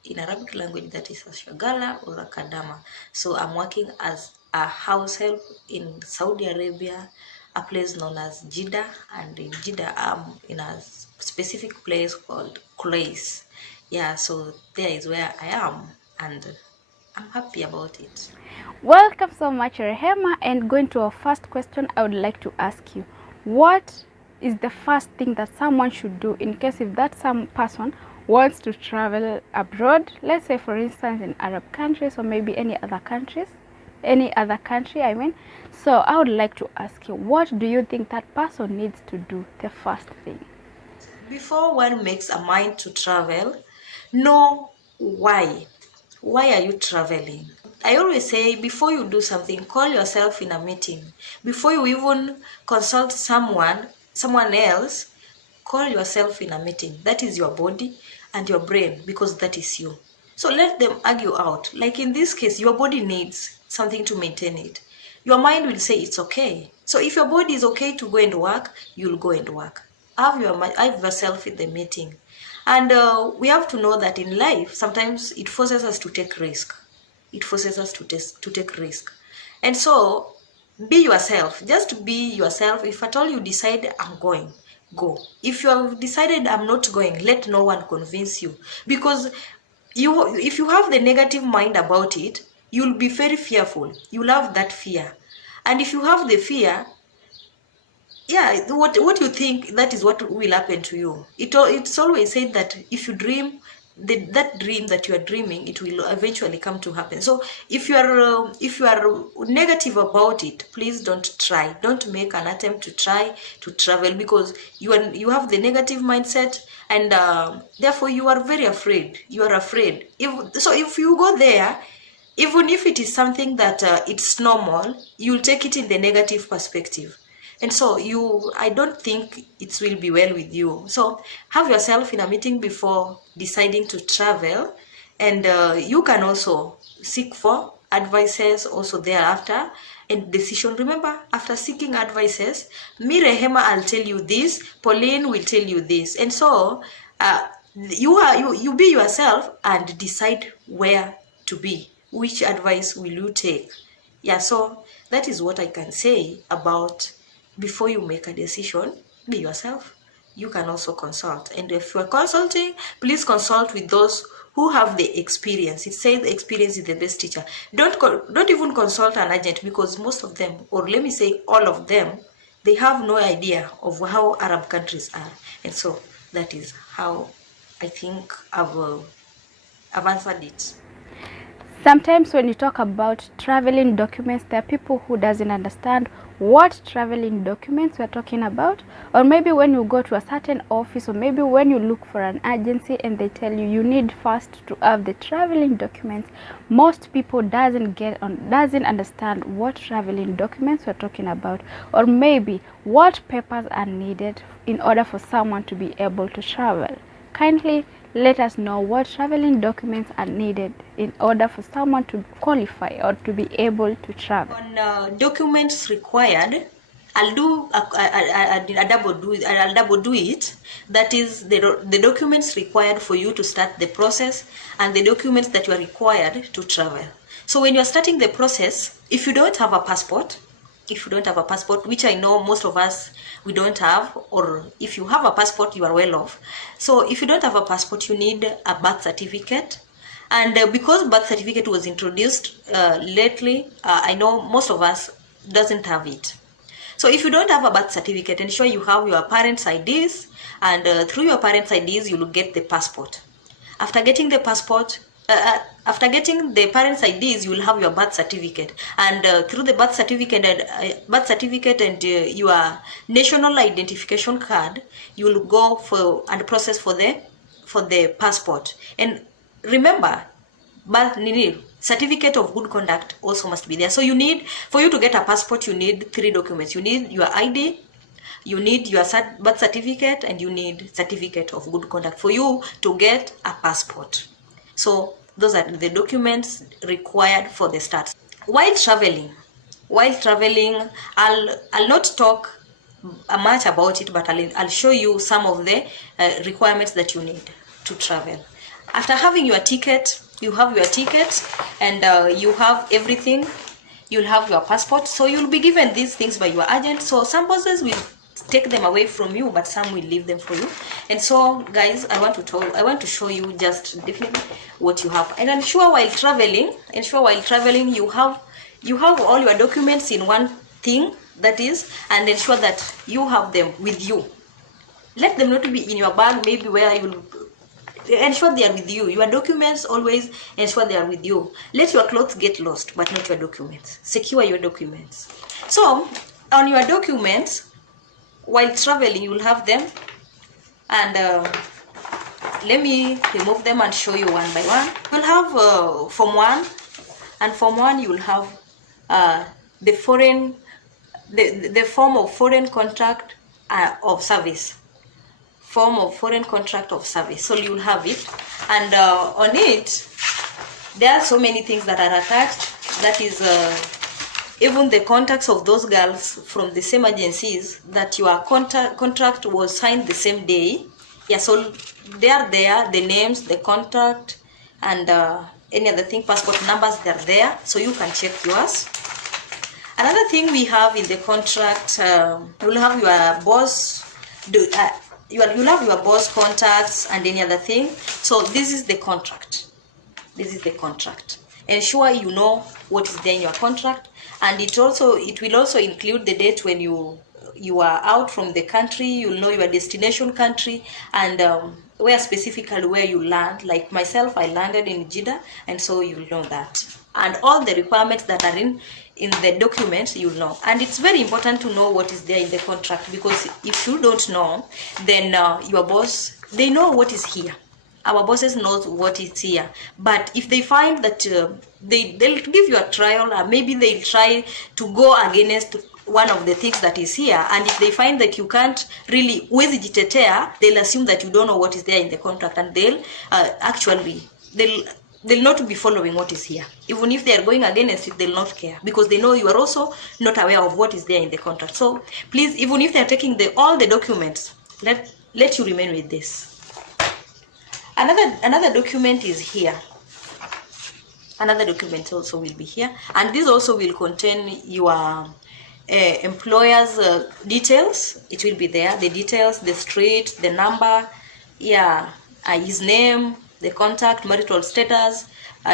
in Arabic language, that is a shagala or a kadama. So I'm working as a house help in Saudi Arabia, a place known as Jeddah, and in Jeddah I'm in a specific place called Quraysh. Yeah, so there is where I am, and I'm happy about it. Welcome so much, Rehema, and going to our first question, I would like to ask you, what is the first thing that someone should do in case if that some person wants to travel abroad, let's say for instance in Arab countries or maybe any other country, I mean. So I would like to ask you, what do you think that person needs to do the first thing? Before one makes a mind to travel, know why. Why are you traveling? I always say before you do something, call yourself in a meeting. Before you even consult someone else, call yourself in a meeting. That is your body and your brain, because that is you. So let them argue out. Like in this case, your body needs something to maintain it. Your mind will say it's okay. So if your body is okay to go and work, you'll go and work. Have yourself in the meeting. And we have to know that in life, sometimes it forces us to take risk. It forces us to take risk. And so be yourself. Just be yourself. If at all you decide I'm going, go. If you have decided I'm not going, let no one convince you. Because if you have the negative mind about it, you'll be very fearful. You'll have that fear. And if you have the fear, yeah, what you think, that is what will happen to you. It's always said that if you dream, that dream that you are dreaming, it will eventually come to happen. So if you are negative about it, please don't make an attempt to try to travel, because you have the negative mindset, and therefore you are very afraid. You are afraid. If you go there, even if it is something that it's normal, you'll take it in the negative perspective. And so I don't think it will be well with you. So have yourself in a meeting before deciding to travel, and you can also seek for advices also thereafter and decision. Remember, after seeking advices, me, Rehema, I'll tell you this, Pauline will tell you this. And so you be yourself and decide where to be. Which advice will you take? Yeah, so that is what I can say about before you make a decision. Be yourself. You can also consult. And if you are consulting, please consult with those who have the experience. It says experience is the best teacher. Don't even consult an agent, because most of them, or let me say all of them, they have no idea of how Arab countries are. And so that is how I think I've answered it. Sometimes when you talk about traveling documents, there are people who doesn't understand what traveling documents we're talking about. Or maybe when you go to a certain office, or maybe when you look for an agency and they tell you need first to have the traveling documents, most people doesn't understand what traveling documents we're talking about, or maybe what papers are needed in order for someone to be able to travel. Kindly let us know what traveling documents are needed in order for someone to qualify or to be able to travel. On documents required, I'll double do it. That is the documents required for you to start the process, and the documents that you are required to travel. So when you are starting the process, if you don't have a passport, which I know most of us, we don't have, or if you have a passport, you are well off. So if you don't have a passport, you need a birth certificate. And because birth certificate was introduced lately, I know most of us doesn't have it. So if you don't have a birth certificate, ensure you have your parents' IDs, and through your parents' IDs, you will get the passport. After getting the passport, after getting the parents' IDs, you will have your birth certificate, and through the birth certificate and your national identification card, you will go for and process for the passport. And remember, certificate of good conduct also must be there. So for you to get a passport, you need 3 documents. You need your ID, you need your birth certificate, and you need certificate of good conduct for you to get a passport. So those are the documents required for the start. While traveling, I'll not talk much about it, but I'll show you some of the requirements that you need to travel. After having your ticket, you have your ticket, and you have everything. You'll have your passport. So you'll be given these things by your agent. So some bosses will take them away from you, but some will leave them for you. And so guys, I want to show you just definitely what you have. And ensure while traveling you have all your documents in one thing, that is, and ensure that you have them with you. Let them not be in your bag, maybe where ensure they are with you. Your documents, always ensure they are with you. Let your clothes get lost, but not your documents. Secure your documents. So on your documents, while traveling, you will have them, and let me remove them and show you one by one. You'll have Form 1, and Form 1 you'll have the form of foreign contract of service. Form of foreign contract of service. So you'll have it, and on it there are so many things that are attached. That is even the contacts of those girls from the same agencies that your contract was signed the same day. Yeah, so they are there, the names, the contact, and any other thing, passport numbers, they're there, so you can check yours. Another thing we have in the contract, you'll have your boss, you'll have your boss contacts and any other thing. So this is the contract. This is the contract. Ensure you know what is there in your contract, and it will also include the date when you are out from the country. You'll know your destination country, and where specifically where you land. Like myself, I landed in Jeddah, and so you'll know that. And all the requirements that are in the documents, you'll know. And it's very important to know what is there in the contract, because if you don't know, then your boss, they know what is here. Our bosses knows what is here. But if they find that they'll give you a trial, or maybe they'll try to go against one of the things that is here, and if they find that you can't really they'll assume that you don't know what is there in the contract, and they'll they'll not be following what is here. Even if they are going against it, they'll not care, because they know you are also not aware of what is there in the contract. So please, even if they are taking all the documents, let you remain with this. Another document is here. Another document also will be here, and this also will contain your employer's details. It will be there, the details, the street, the number, his name, the contact, marital status,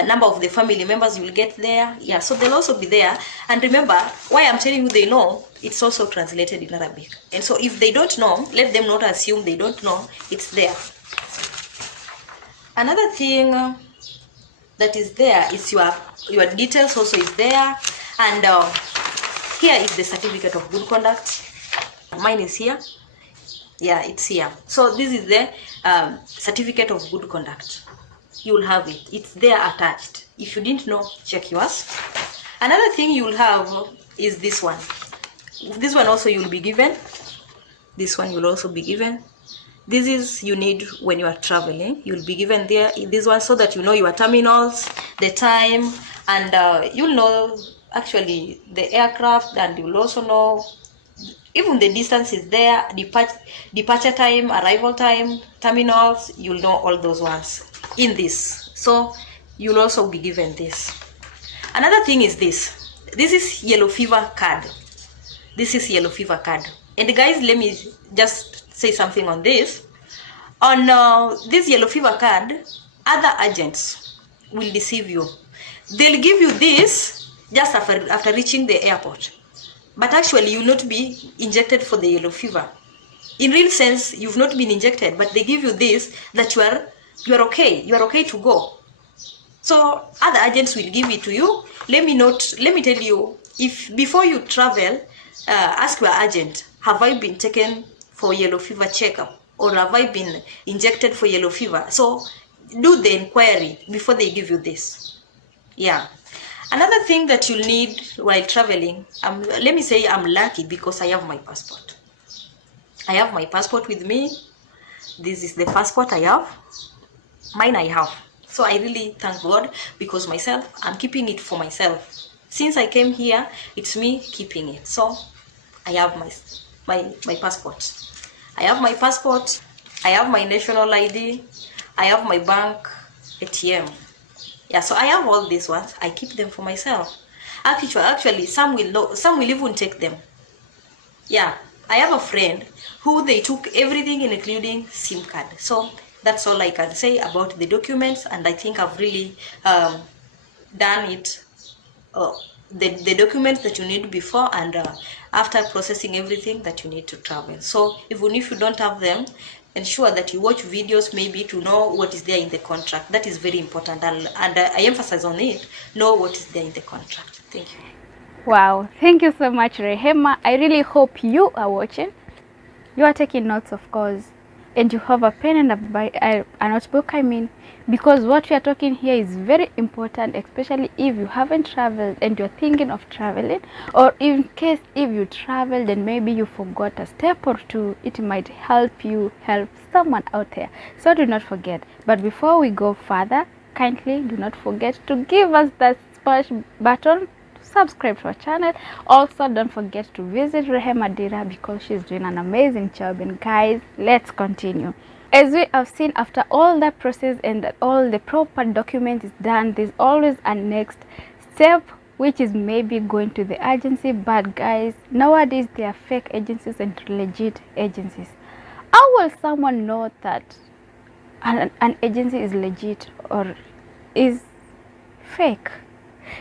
number of the family members you will get there. So they'll also be there. And remember, why I'm telling you they know, it's also translated in Arabic. And so if they don't know, let them not assume they don't know, it's there. Another thing that is there is your details also is there, and here is the certificate of good conduct. Mine is here. Yeah, it's here. So this is the certificate of good conduct. You'll have it. It's there attached. If you didn't know, check yours. Another thing you'll have is this one. This one also you'll be given. This one you'll also be given. This is you need when you are traveling. You'll be given there this one, so that you know your terminals, the time, and you'll know actually the aircraft, and you'll also know even the distance is there, departure time, arrival time, terminals. You'll know all those ones in this. So you'll also be given this. Another thing is this. This is yellow fever card. This is yellow fever card. And guys, let me just say something on this. On this yellow fever card, other agents will deceive you. They'll give you this just after reaching the airport, but actually you'll not be injected for the yellow fever. In real sense, you've not been injected, but they give you this that you are okay to go. So other agents will give it to you. Let me tell you, if before you travel, ask your agent, have I been taken for yellow fever checkup, or have I been injected for yellow fever? So do the inquiry before they give you this. Another thing that you'll need while traveling, let me say I'm lucky because I have my passport. I have my passport with me. This is the passport I have. Mine I have. So I really thank God, because myself, I'm keeping it for myself. Since I came here, it's me keeping it. So I have my passport. I have my passport. I have my national ID. I have my bank ATM. So I have all these ones. I keep them for myself. Actually, some will know. Some will even take them. I have a friend who they took everything, including SIM card. So that's all I can say about the documents, and I think I've really done it the documents that you need before and after processing everything that you need to travel. So even if you don't have them, ensure that you watch videos maybe to know what is there in the contract. That is very important, and I emphasize on it. Know what is there in the contract. Thank you. Wow, thank you so much, Rehema. I really hope you are watching. You are taking notes, of course, and you have a pen and a notebook, because what we are talking here is very important, especially if you haven't traveled and you're thinking of traveling, or in case if you traveled and maybe you forgot a step or two. It might help you help someone out there. So do not forget. But before we go further, kindly do not forget to give us that smash button, subscribe to our channel. Also, don't forget to visit Rehema Ndira because she's doing an amazing job. And guys, let's continue. As we have seen, after all that process and that all the proper document is done, there's always a next step, which is maybe going to the agency. But guys, nowadays there are fake agencies and legit agencies. How will someone know that an agency is legit or is fake?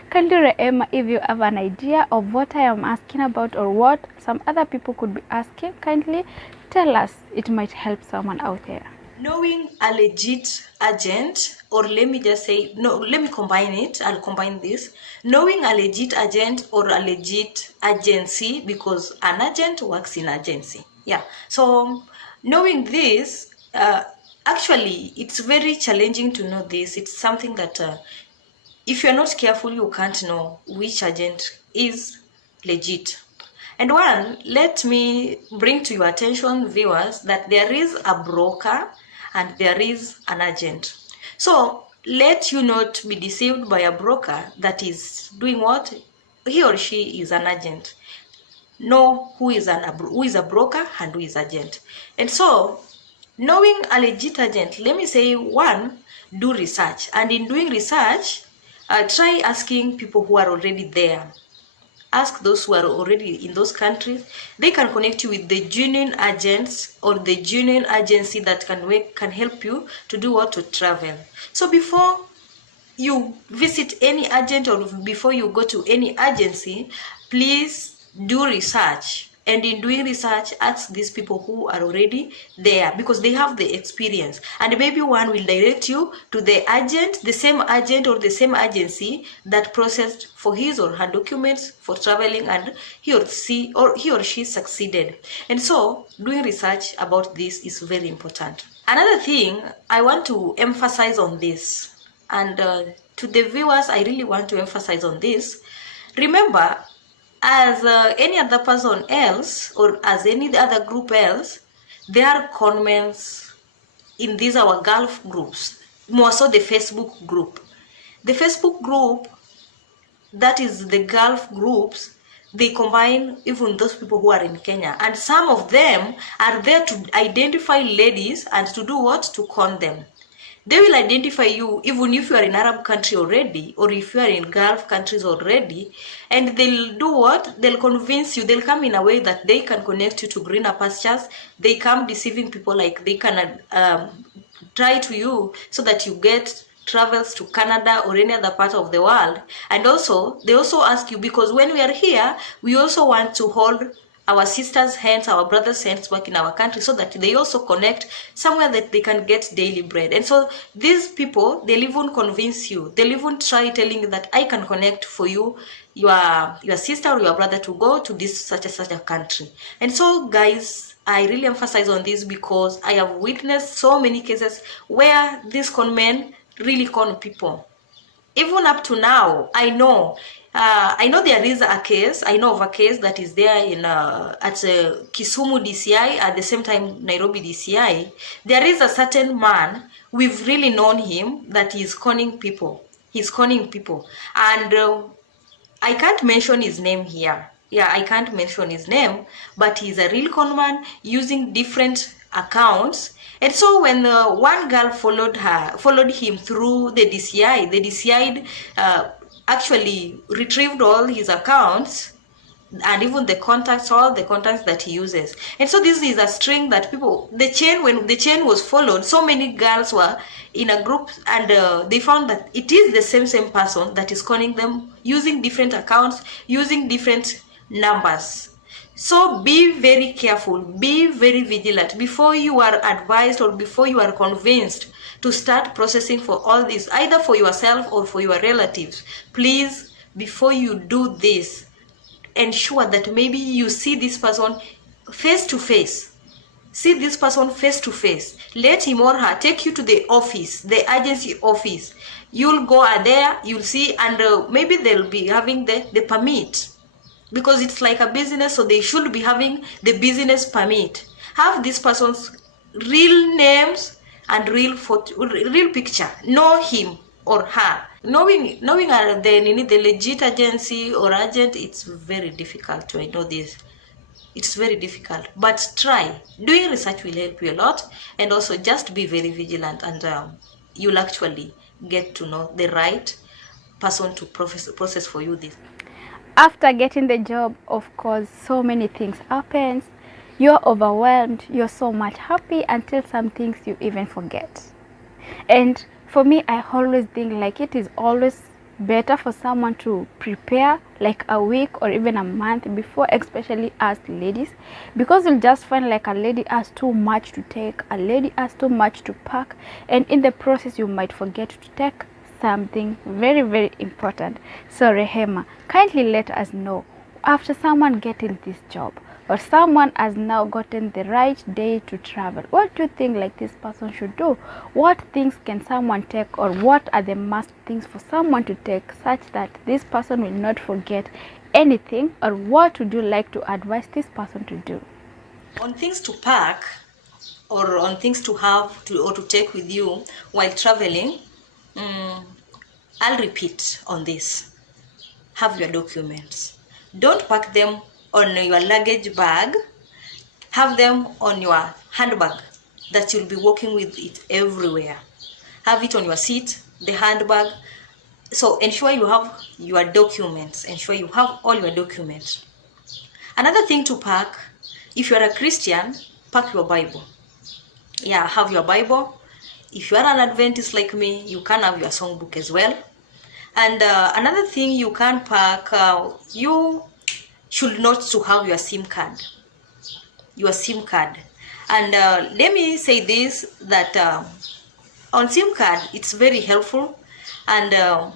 Kindly, Rehema, if you have an idea of what I am asking about or what some other people could be asking, kindly tell us. It might help someone out there. Knowing a legit agent, or let me just say, no, let me combine it. I'll combine this. Knowing a legit agent or a legit agency, because an agent works in agency. Yeah. So knowing this, actually, it's very challenging to know this. It's something that if you're not careful, you can't know which agent is legit. And one, let me bring to your attention, viewers, that there is a broker and there is an agent. So let you not be deceived by a broker that is doing what? He or she is an agent. Know who is a broker and who is agent. And so knowing a legit agent, let me say, one, do research. And in doing research, try asking people who are already there. Ask those who are already in those countries. They can connect you with the genuine agents or the genuine agency that can help you to do what? To travel. So before you visit any agent or before you go to any agency, please do research. And in doing research, ask these people who are already there because they have the experience. And maybe one will direct you to the agent, the same agent or the same agency that processed for his or her documents for traveling, and he or she succeeded. And so doing research about this is very important. Another thing I want to emphasize on this, and to the viewers, I really want to emphasize on this. Remember, as any other person else or as any other group else, there are comments in these our Gulf groups, more so the Facebook group. The Facebook group, that is the Gulf groups, they combine even those people who are in Kenya, and some of them are there to identify ladies and to do what? To con them. They will identify you even if you are in Arab country already or if you are in Gulf countries already, and they'll do what? They'll convince you. They'll come in a way that they can connect you to greener pastures. They come deceiving people, like they can try to you so that you get travels to Canada or any other part of the world. And also, they also ask you, because when we are here, we also want to hold our sisters' hands, our brothers' hands back in our country so that they also connect somewhere that they can get daily bread. And so these people, they'll even convince you. They'll even try telling you that I can connect for you, your sister or your brother to go to this such a country. And so guys, I really emphasize on this because I have witnessed so many cases where these con men really con people. Even up to now, I know there is a case. I know of a case that is there in at Kisumu DCI, at the same time Nairobi DCI. There is a certain man, we've really known him, that is conning people. He's conning people, and I can't mention his name here. Yeah, I can't mention his name, but he's a real con man using different accounts. And so when one girl followed him through the DCI actually retrieved all his accounts and even the contacts, all the contacts that he uses. And so this is a string that people, when the chain was followed, so many girls were in a group, and they found that it is the same person that is calling them using different accounts, using different numbers. So be very careful, be very vigilant before you are advised or before you are convinced to start processing for all this, either for yourself or for your relatives. Please, before you do this, ensure that maybe you see this person face to face. See this person face to face. Let him or her take you to the office, the agency office. You'll go there, you'll see, and maybe they'll be having the permit, because it's like a business, so they should be having the business permit. Have this person's real names and real photo, real picture. Know him or her. Knowing the legit agency or agent, it's very difficult. I know this. It's very difficult, but try. Doing research will help you a lot, and also just be very vigilant, and you'll actually get to know the right person to process for you this. After getting the job, of course, so many things happens. You're overwhelmed, you're so much happy until some things you even forget. And for me, I always think like it is always better for someone to prepare like a week or even a month before, especially as ladies, because you'll just find like a lady has too much to take, a lady has too much to pack, and in the process you might forget to take something very, very important. So Rehema, kindly let us know, after someone getting this job or someone has now gotten the right day to travel, what do you think like this person should do? What things can someone take, or what are the must things for someone to take such that this person will not forget anything, or what would you like to advise this person to do? On things to pack, or on things to have or to take with you while traveling, I'll repeat on this. Have your documents. Don't pack them on your luggage bag. Have them on your handbag that you'll be walking with it everywhere. Have it on your seat, the handbag. So ensure you have your documents. Ensure you have all your documents. Another thing to pack, if you are a Christian, pack your Bible. Yeah, have your Bible. If you are an Adventist like me, you can have your songbook as well. And another thing you can pack, you should not to have your SIM card. Your SIM card. And let me say this, that on SIM card, it's very helpful. And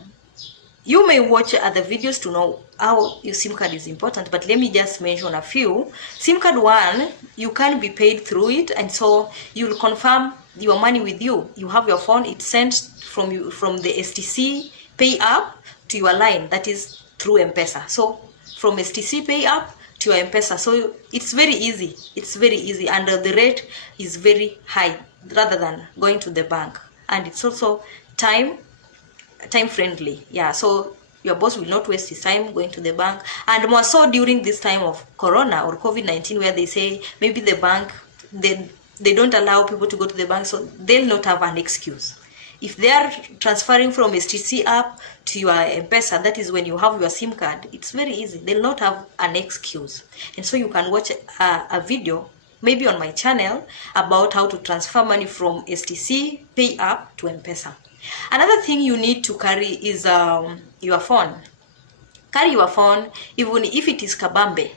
you may watch other videos to know how your SIM card is important, but let me just mention a few. SIM card one, you can be paid through it, and so you'll confirm your money with you. You have your phone, it's sent from the STC Pay app to your line, that is through M-Pesa. So from STC Pay app to your M-Pesa. So it's very easy. It's very easy, and the rate is very high rather than going to the bank. And it's also time friendly. Yeah, so your boss will not waste his time going to the bank, and more so during this time of Corona or COVID-19, where they say maybe the bank, they don't allow people to go to the bank, so they'll not have an excuse. If they are transferring from STC app to your M-Pesa, that is when you have your SIM card, it's very easy. They'll not have an excuse. And so you can watch a video, maybe on my channel, about how to transfer money from STC Pay app to M-Pesa. Another thing you need to carry is your phone. Carry your phone, even if it is kabambe.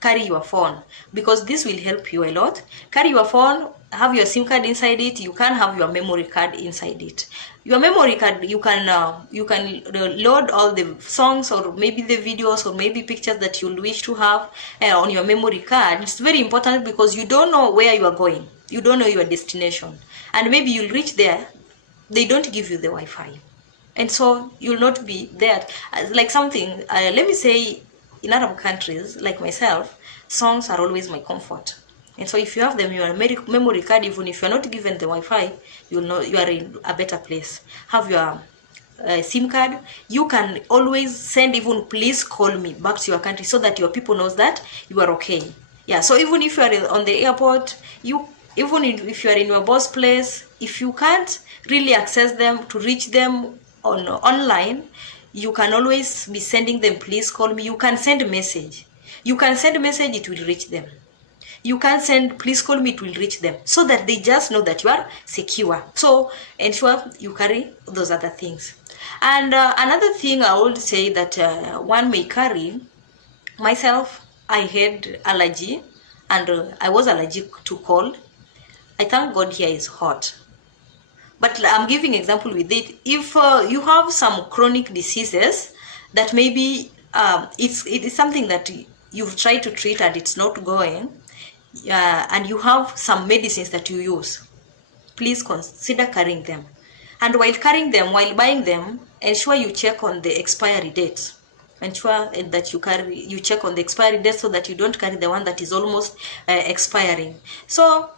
Carry your phone, because this will help you a lot. Carry your phone, have your SIM card inside it. You can have your memory card inside it. Your memory card, you can load all the songs, or maybe the videos, or maybe pictures that you wish to have on your memory card. It's very important, because you don't know where you are going. You don't know your destination, and maybe you'll reach there, they don't give you the Wi-Fi, and so you'll not be there. Like something, let me say, in Arab countries like myself, songs are always my comfort. And so if you have them, your memory card, even if you're not given the Wi-Fi, you'll know you are in a better place. Have your SIM card. You can always send even "please call me" back to your country, so that your people knows that you are okay. Yeah, so even if you are on the airport, even if you are in your boss place, if you can't really access them, to reach them online, you can always be sending them, please call me. You can send a message. You can send a message, it will reach them. You can send, please call me, it will reach them, so that they just know that you are secure. So ensure you carry those other things. And another thing I would say that one may carry, myself, I had allergy, and I was allergic to cold. I thank God here is hot. But I'm giving example with it. If you have some chronic diseases that maybe it is something that you've tried to treat and it's not going, and you have some medicines that you use, please consider carrying them. And while carrying them, while buying them, ensure you check on the expiry dates. Ensure that you check on the expiry date, so that you don't carry the one that is almost expiring. So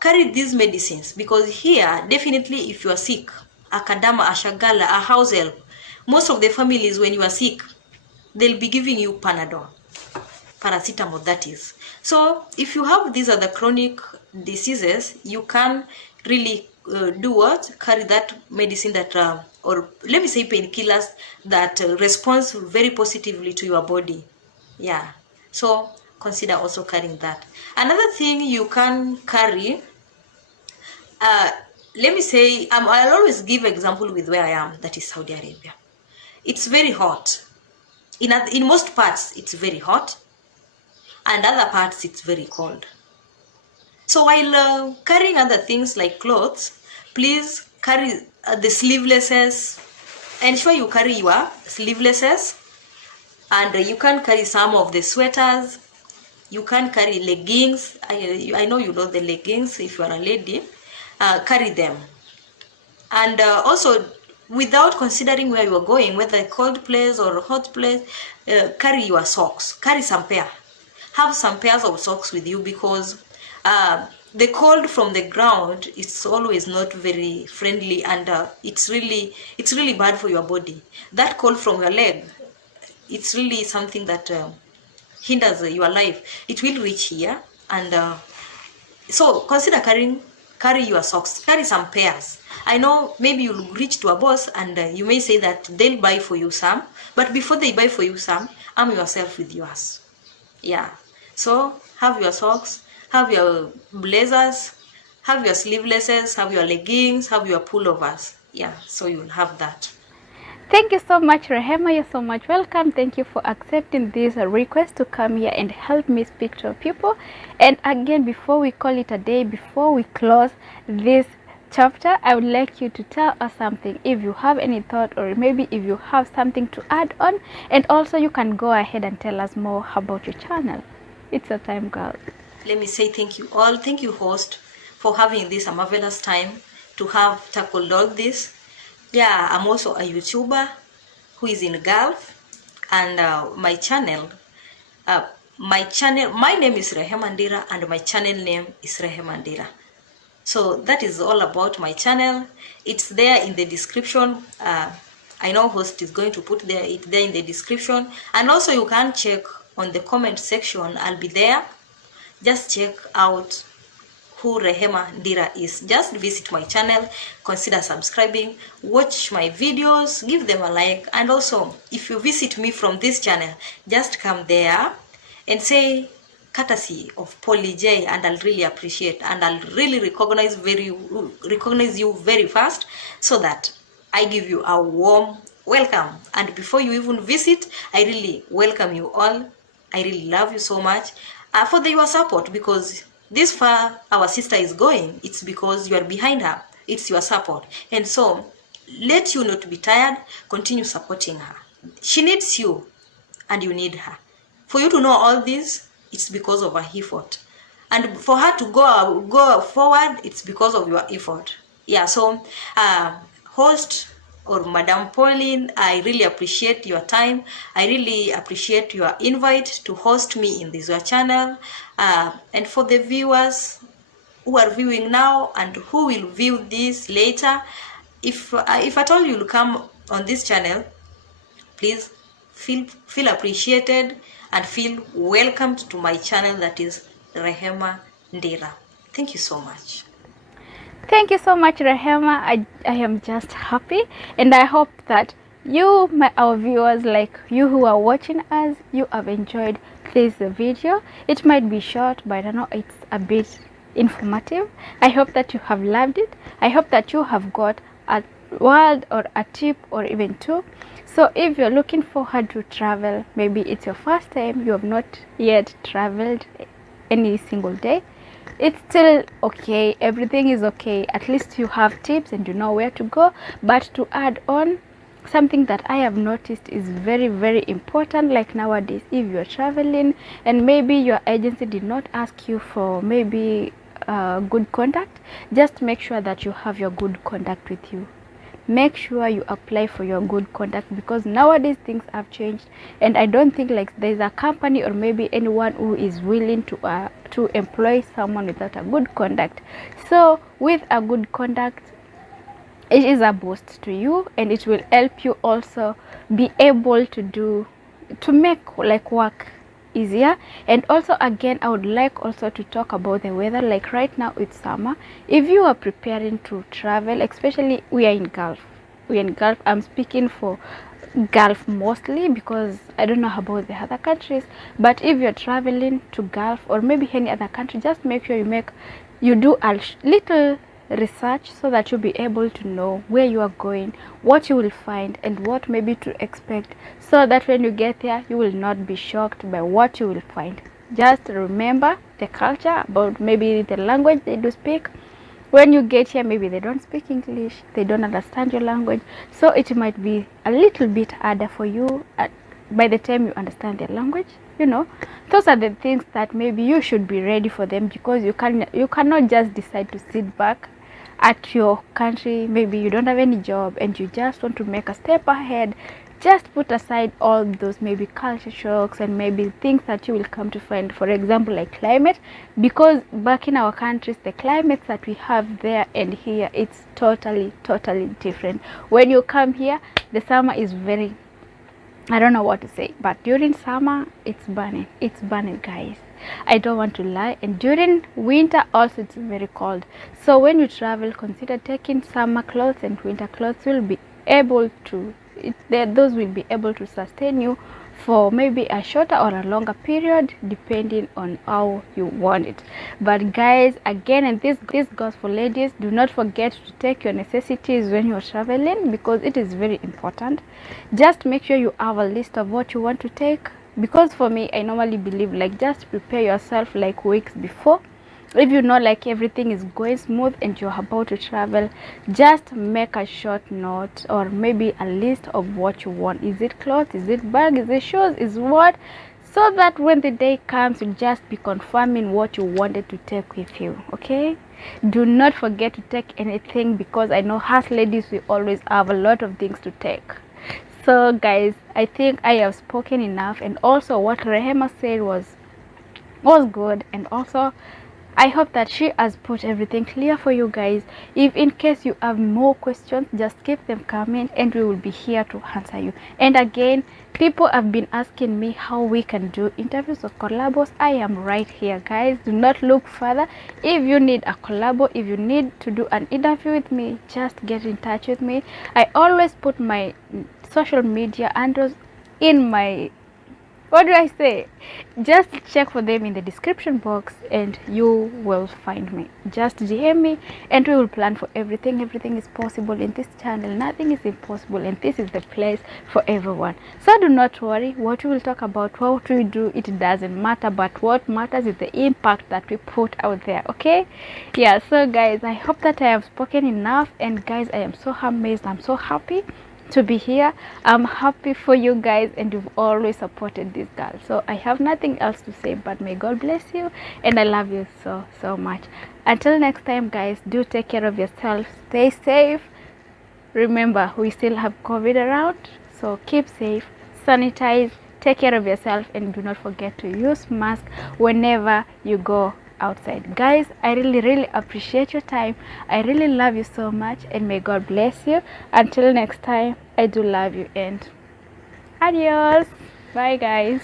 carry these medicines, because here, definitely, if you are sick, a kadama, a shagala, a house help, most of the families, when you are sick, they'll be giving you Panadol, paracetamol, that is. So if you have these other chronic diseases, you can really do what? Carry that medicine that, or let me say painkillers that responds very positively to your body. Yeah. So consider also carrying that. Another thing you can carry, let me say, I'll always give example with where I am, that is Saudi Arabia. It's very hot. In most parts, it's very hot, and other parts, it's very cold. So while carrying other things like clothes, please carry the sleevelesses. Ensure you carry your sleevelesses, and you can carry some of the sweaters. You can carry leggings. I know you know the leggings. If you are a lady, carry them. And also, without considering where you are going, whether a cold place or a hot place, carry your socks. Carry some pair. Have some pairs of socks with you, because the cold from the ground is always not very friendly, and it's really bad for your body. That cold from your leg, it's really something that hinders your life. It will reach here, and so consider carry your socks. Carry some pairs. I know maybe you'll reach to a boss, and you may say that they'll buy for you some, but before they buy for you some, arm yourself with yours. Yeah. So have your socks, have your blazers, have your sleevelesses, have your leggings, have your pullovers. Yeah, so you'll have that. Thank you so much, Rehema. You're so much welcome. Thank you for accepting this request to come here and help me speak to people. And again, before we call it a day, before we close this chapter, I would like you to tell us something, if you have any thought, or maybe if you have something to add on. And also you can go ahead and tell us more about your channel. It's a time, girl. Let me say thank you all. Thank you, host, for having this marvelous time to have tackled all this. Yeah, I'm also a YouTuber who is in Gulf, and my channel, my name is Rehema Ndira, and my channel name is Rehema Ndira. So that is all about my channel. It's there in the description. I know host is going to put it there in the description, and also you can check on the comment section. I'll be there. Just check out who Rehema Ndira is. Just visit my channel, consider subscribing, watch my videos, give them a like, and also if you visit me from this channel, just come there and say courtesy of Polly J, and I'll really appreciate, and I'll really recognize you very fast, so that I give you a warm welcome. And before you even visit, I really welcome you all. I really love you so much for your support, because this far our sister is going, it's because you are behind her. It's your support. And so let you not be tired. Continue supporting her. She needs you, and you need her. For you to know all this, it's because of her effort. And for her to go forward, it's because of your effort. Yeah, so host or Madam Pauline, I really appreciate your time. I really appreciate your invite to host me in this your channel. And for the viewers who are viewing now and who will view this later, if at all you'll come on this channel, please feel appreciated and feel welcomed to my channel, that is Rehema Ndira. Thank you so much. Thank you so much, Rehema. I am just happy, and I hope that you, our viewers, like you who are watching us, you have enjoyed this video. It might be short, but I know it's a bit informative. I hope that you have loved it. I hope that you have got a word or a tip or even two. So if you're looking forward to travel, maybe it's your first time, you have not yet traveled any single day, it's still okay. Everything is okay. At least you have tips and you know where to go. But to add on, something that I have noticed is very, very important. Like nowadays, if you're traveling and maybe your agency did not ask you for maybe good contact, just make sure that you have your good contact with you. Make sure you apply for your good contact, because nowadays things have changed, and I don't think like there's a company or maybe anyone who is willing to employ someone without a good contact. So with a good contact, it is a boost to you, and it will help you also be able to make like work easier. And also, again, I would like also to talk about the weather. Like right now it's summer. If you are preparing to travel, especially we are in Gulf, I'm speaking for Gulf mostly, because I don't know about the other countries. But if you're traveling to Gulf or maybe any other country, just make sure you do a little research, so that you'll be able to know where you are going, what you will find, and what maybe to expect, so that when you get there you will not be shocked by what you will find. Just remember the culture, about maybe the language they do speak. When you get here, maybe they don't speak English, they don't understand your language, so it might be a little bit harder for you by the time you understand their language. Those are the things that maybe you should be ready for them, because you cannot just decide to sit back at your country. Maybe you don't have any job and you just want to make a step ahead. Just put aside all those maybe culture shocks and maybe things that you will come to find, for example, like climate, because back in our countries, the climate that we have there and here, it's totally different. When you come here, the summer is very, I don't know what to say, but during summer it's burning, guys. I don't want to lie. And during winter also it's very cold. So when you travel, consider taking summer clothes and winter clothes. Will be able to those will be able to sustain you for maybe a shorter or a longer period, depending on how you want it. But guys, again, and this goes for ladies, do not forget to take your necessities when you're traveling, because it is very important. Just make sure you have a list of what you want to take, because for me, I normally believe like just prepare yourself like weeks before. If you know like everything is going smooth and you're about to travel, just make a short note or maybe a list of what you want. Is it clothes, is it bag, is it shoes, is what, so that when the day comes, you just be confirming what you wanted to take with you. Okay, do not forget to take anything, because I know us ladies, we always have a lot of things to take. So guys, I think I have spoken enough, and also what Rehema said was good, and also I hope that she has put everything clear for you guys. If in case you have more questions, just keep them coming and we will be here to answer you. And again, people have been asking me how we can do interviews or collabos. I am right here, guys. Do not look further. If you need a collabo, if you need to do an interview with me, just get in touch with me. I always put my social media handles in my, what do I say? Just check for them in the description box and you will find me. Just DM me and we will plan for everything. Everything is possible in this channel. Nothing is impossible, and this is the place for everyone. So do not worry. What we will talk about, what we do, it doesn't matter. But what matters is the impact that we put out there. Okay? Yeah, so guys, I hope that I have spoken enough. And guys, I am so amazed. I'm so happy to be here. I'm happy for you guys, and you've always supported this girl. So I have nothing else to say, but may God bless you, and I love you so much. Until next time, guys, do take care of yourself. Stay safe. Remember, we still have COVID around, so keep safe, sanitize, take care of yourself, and do not forget to use mask whenever you go outside. Guys, I really appreciate your time. I really love you so much, and may God bless you. Until next time, I do love you, and adios. Bye guys.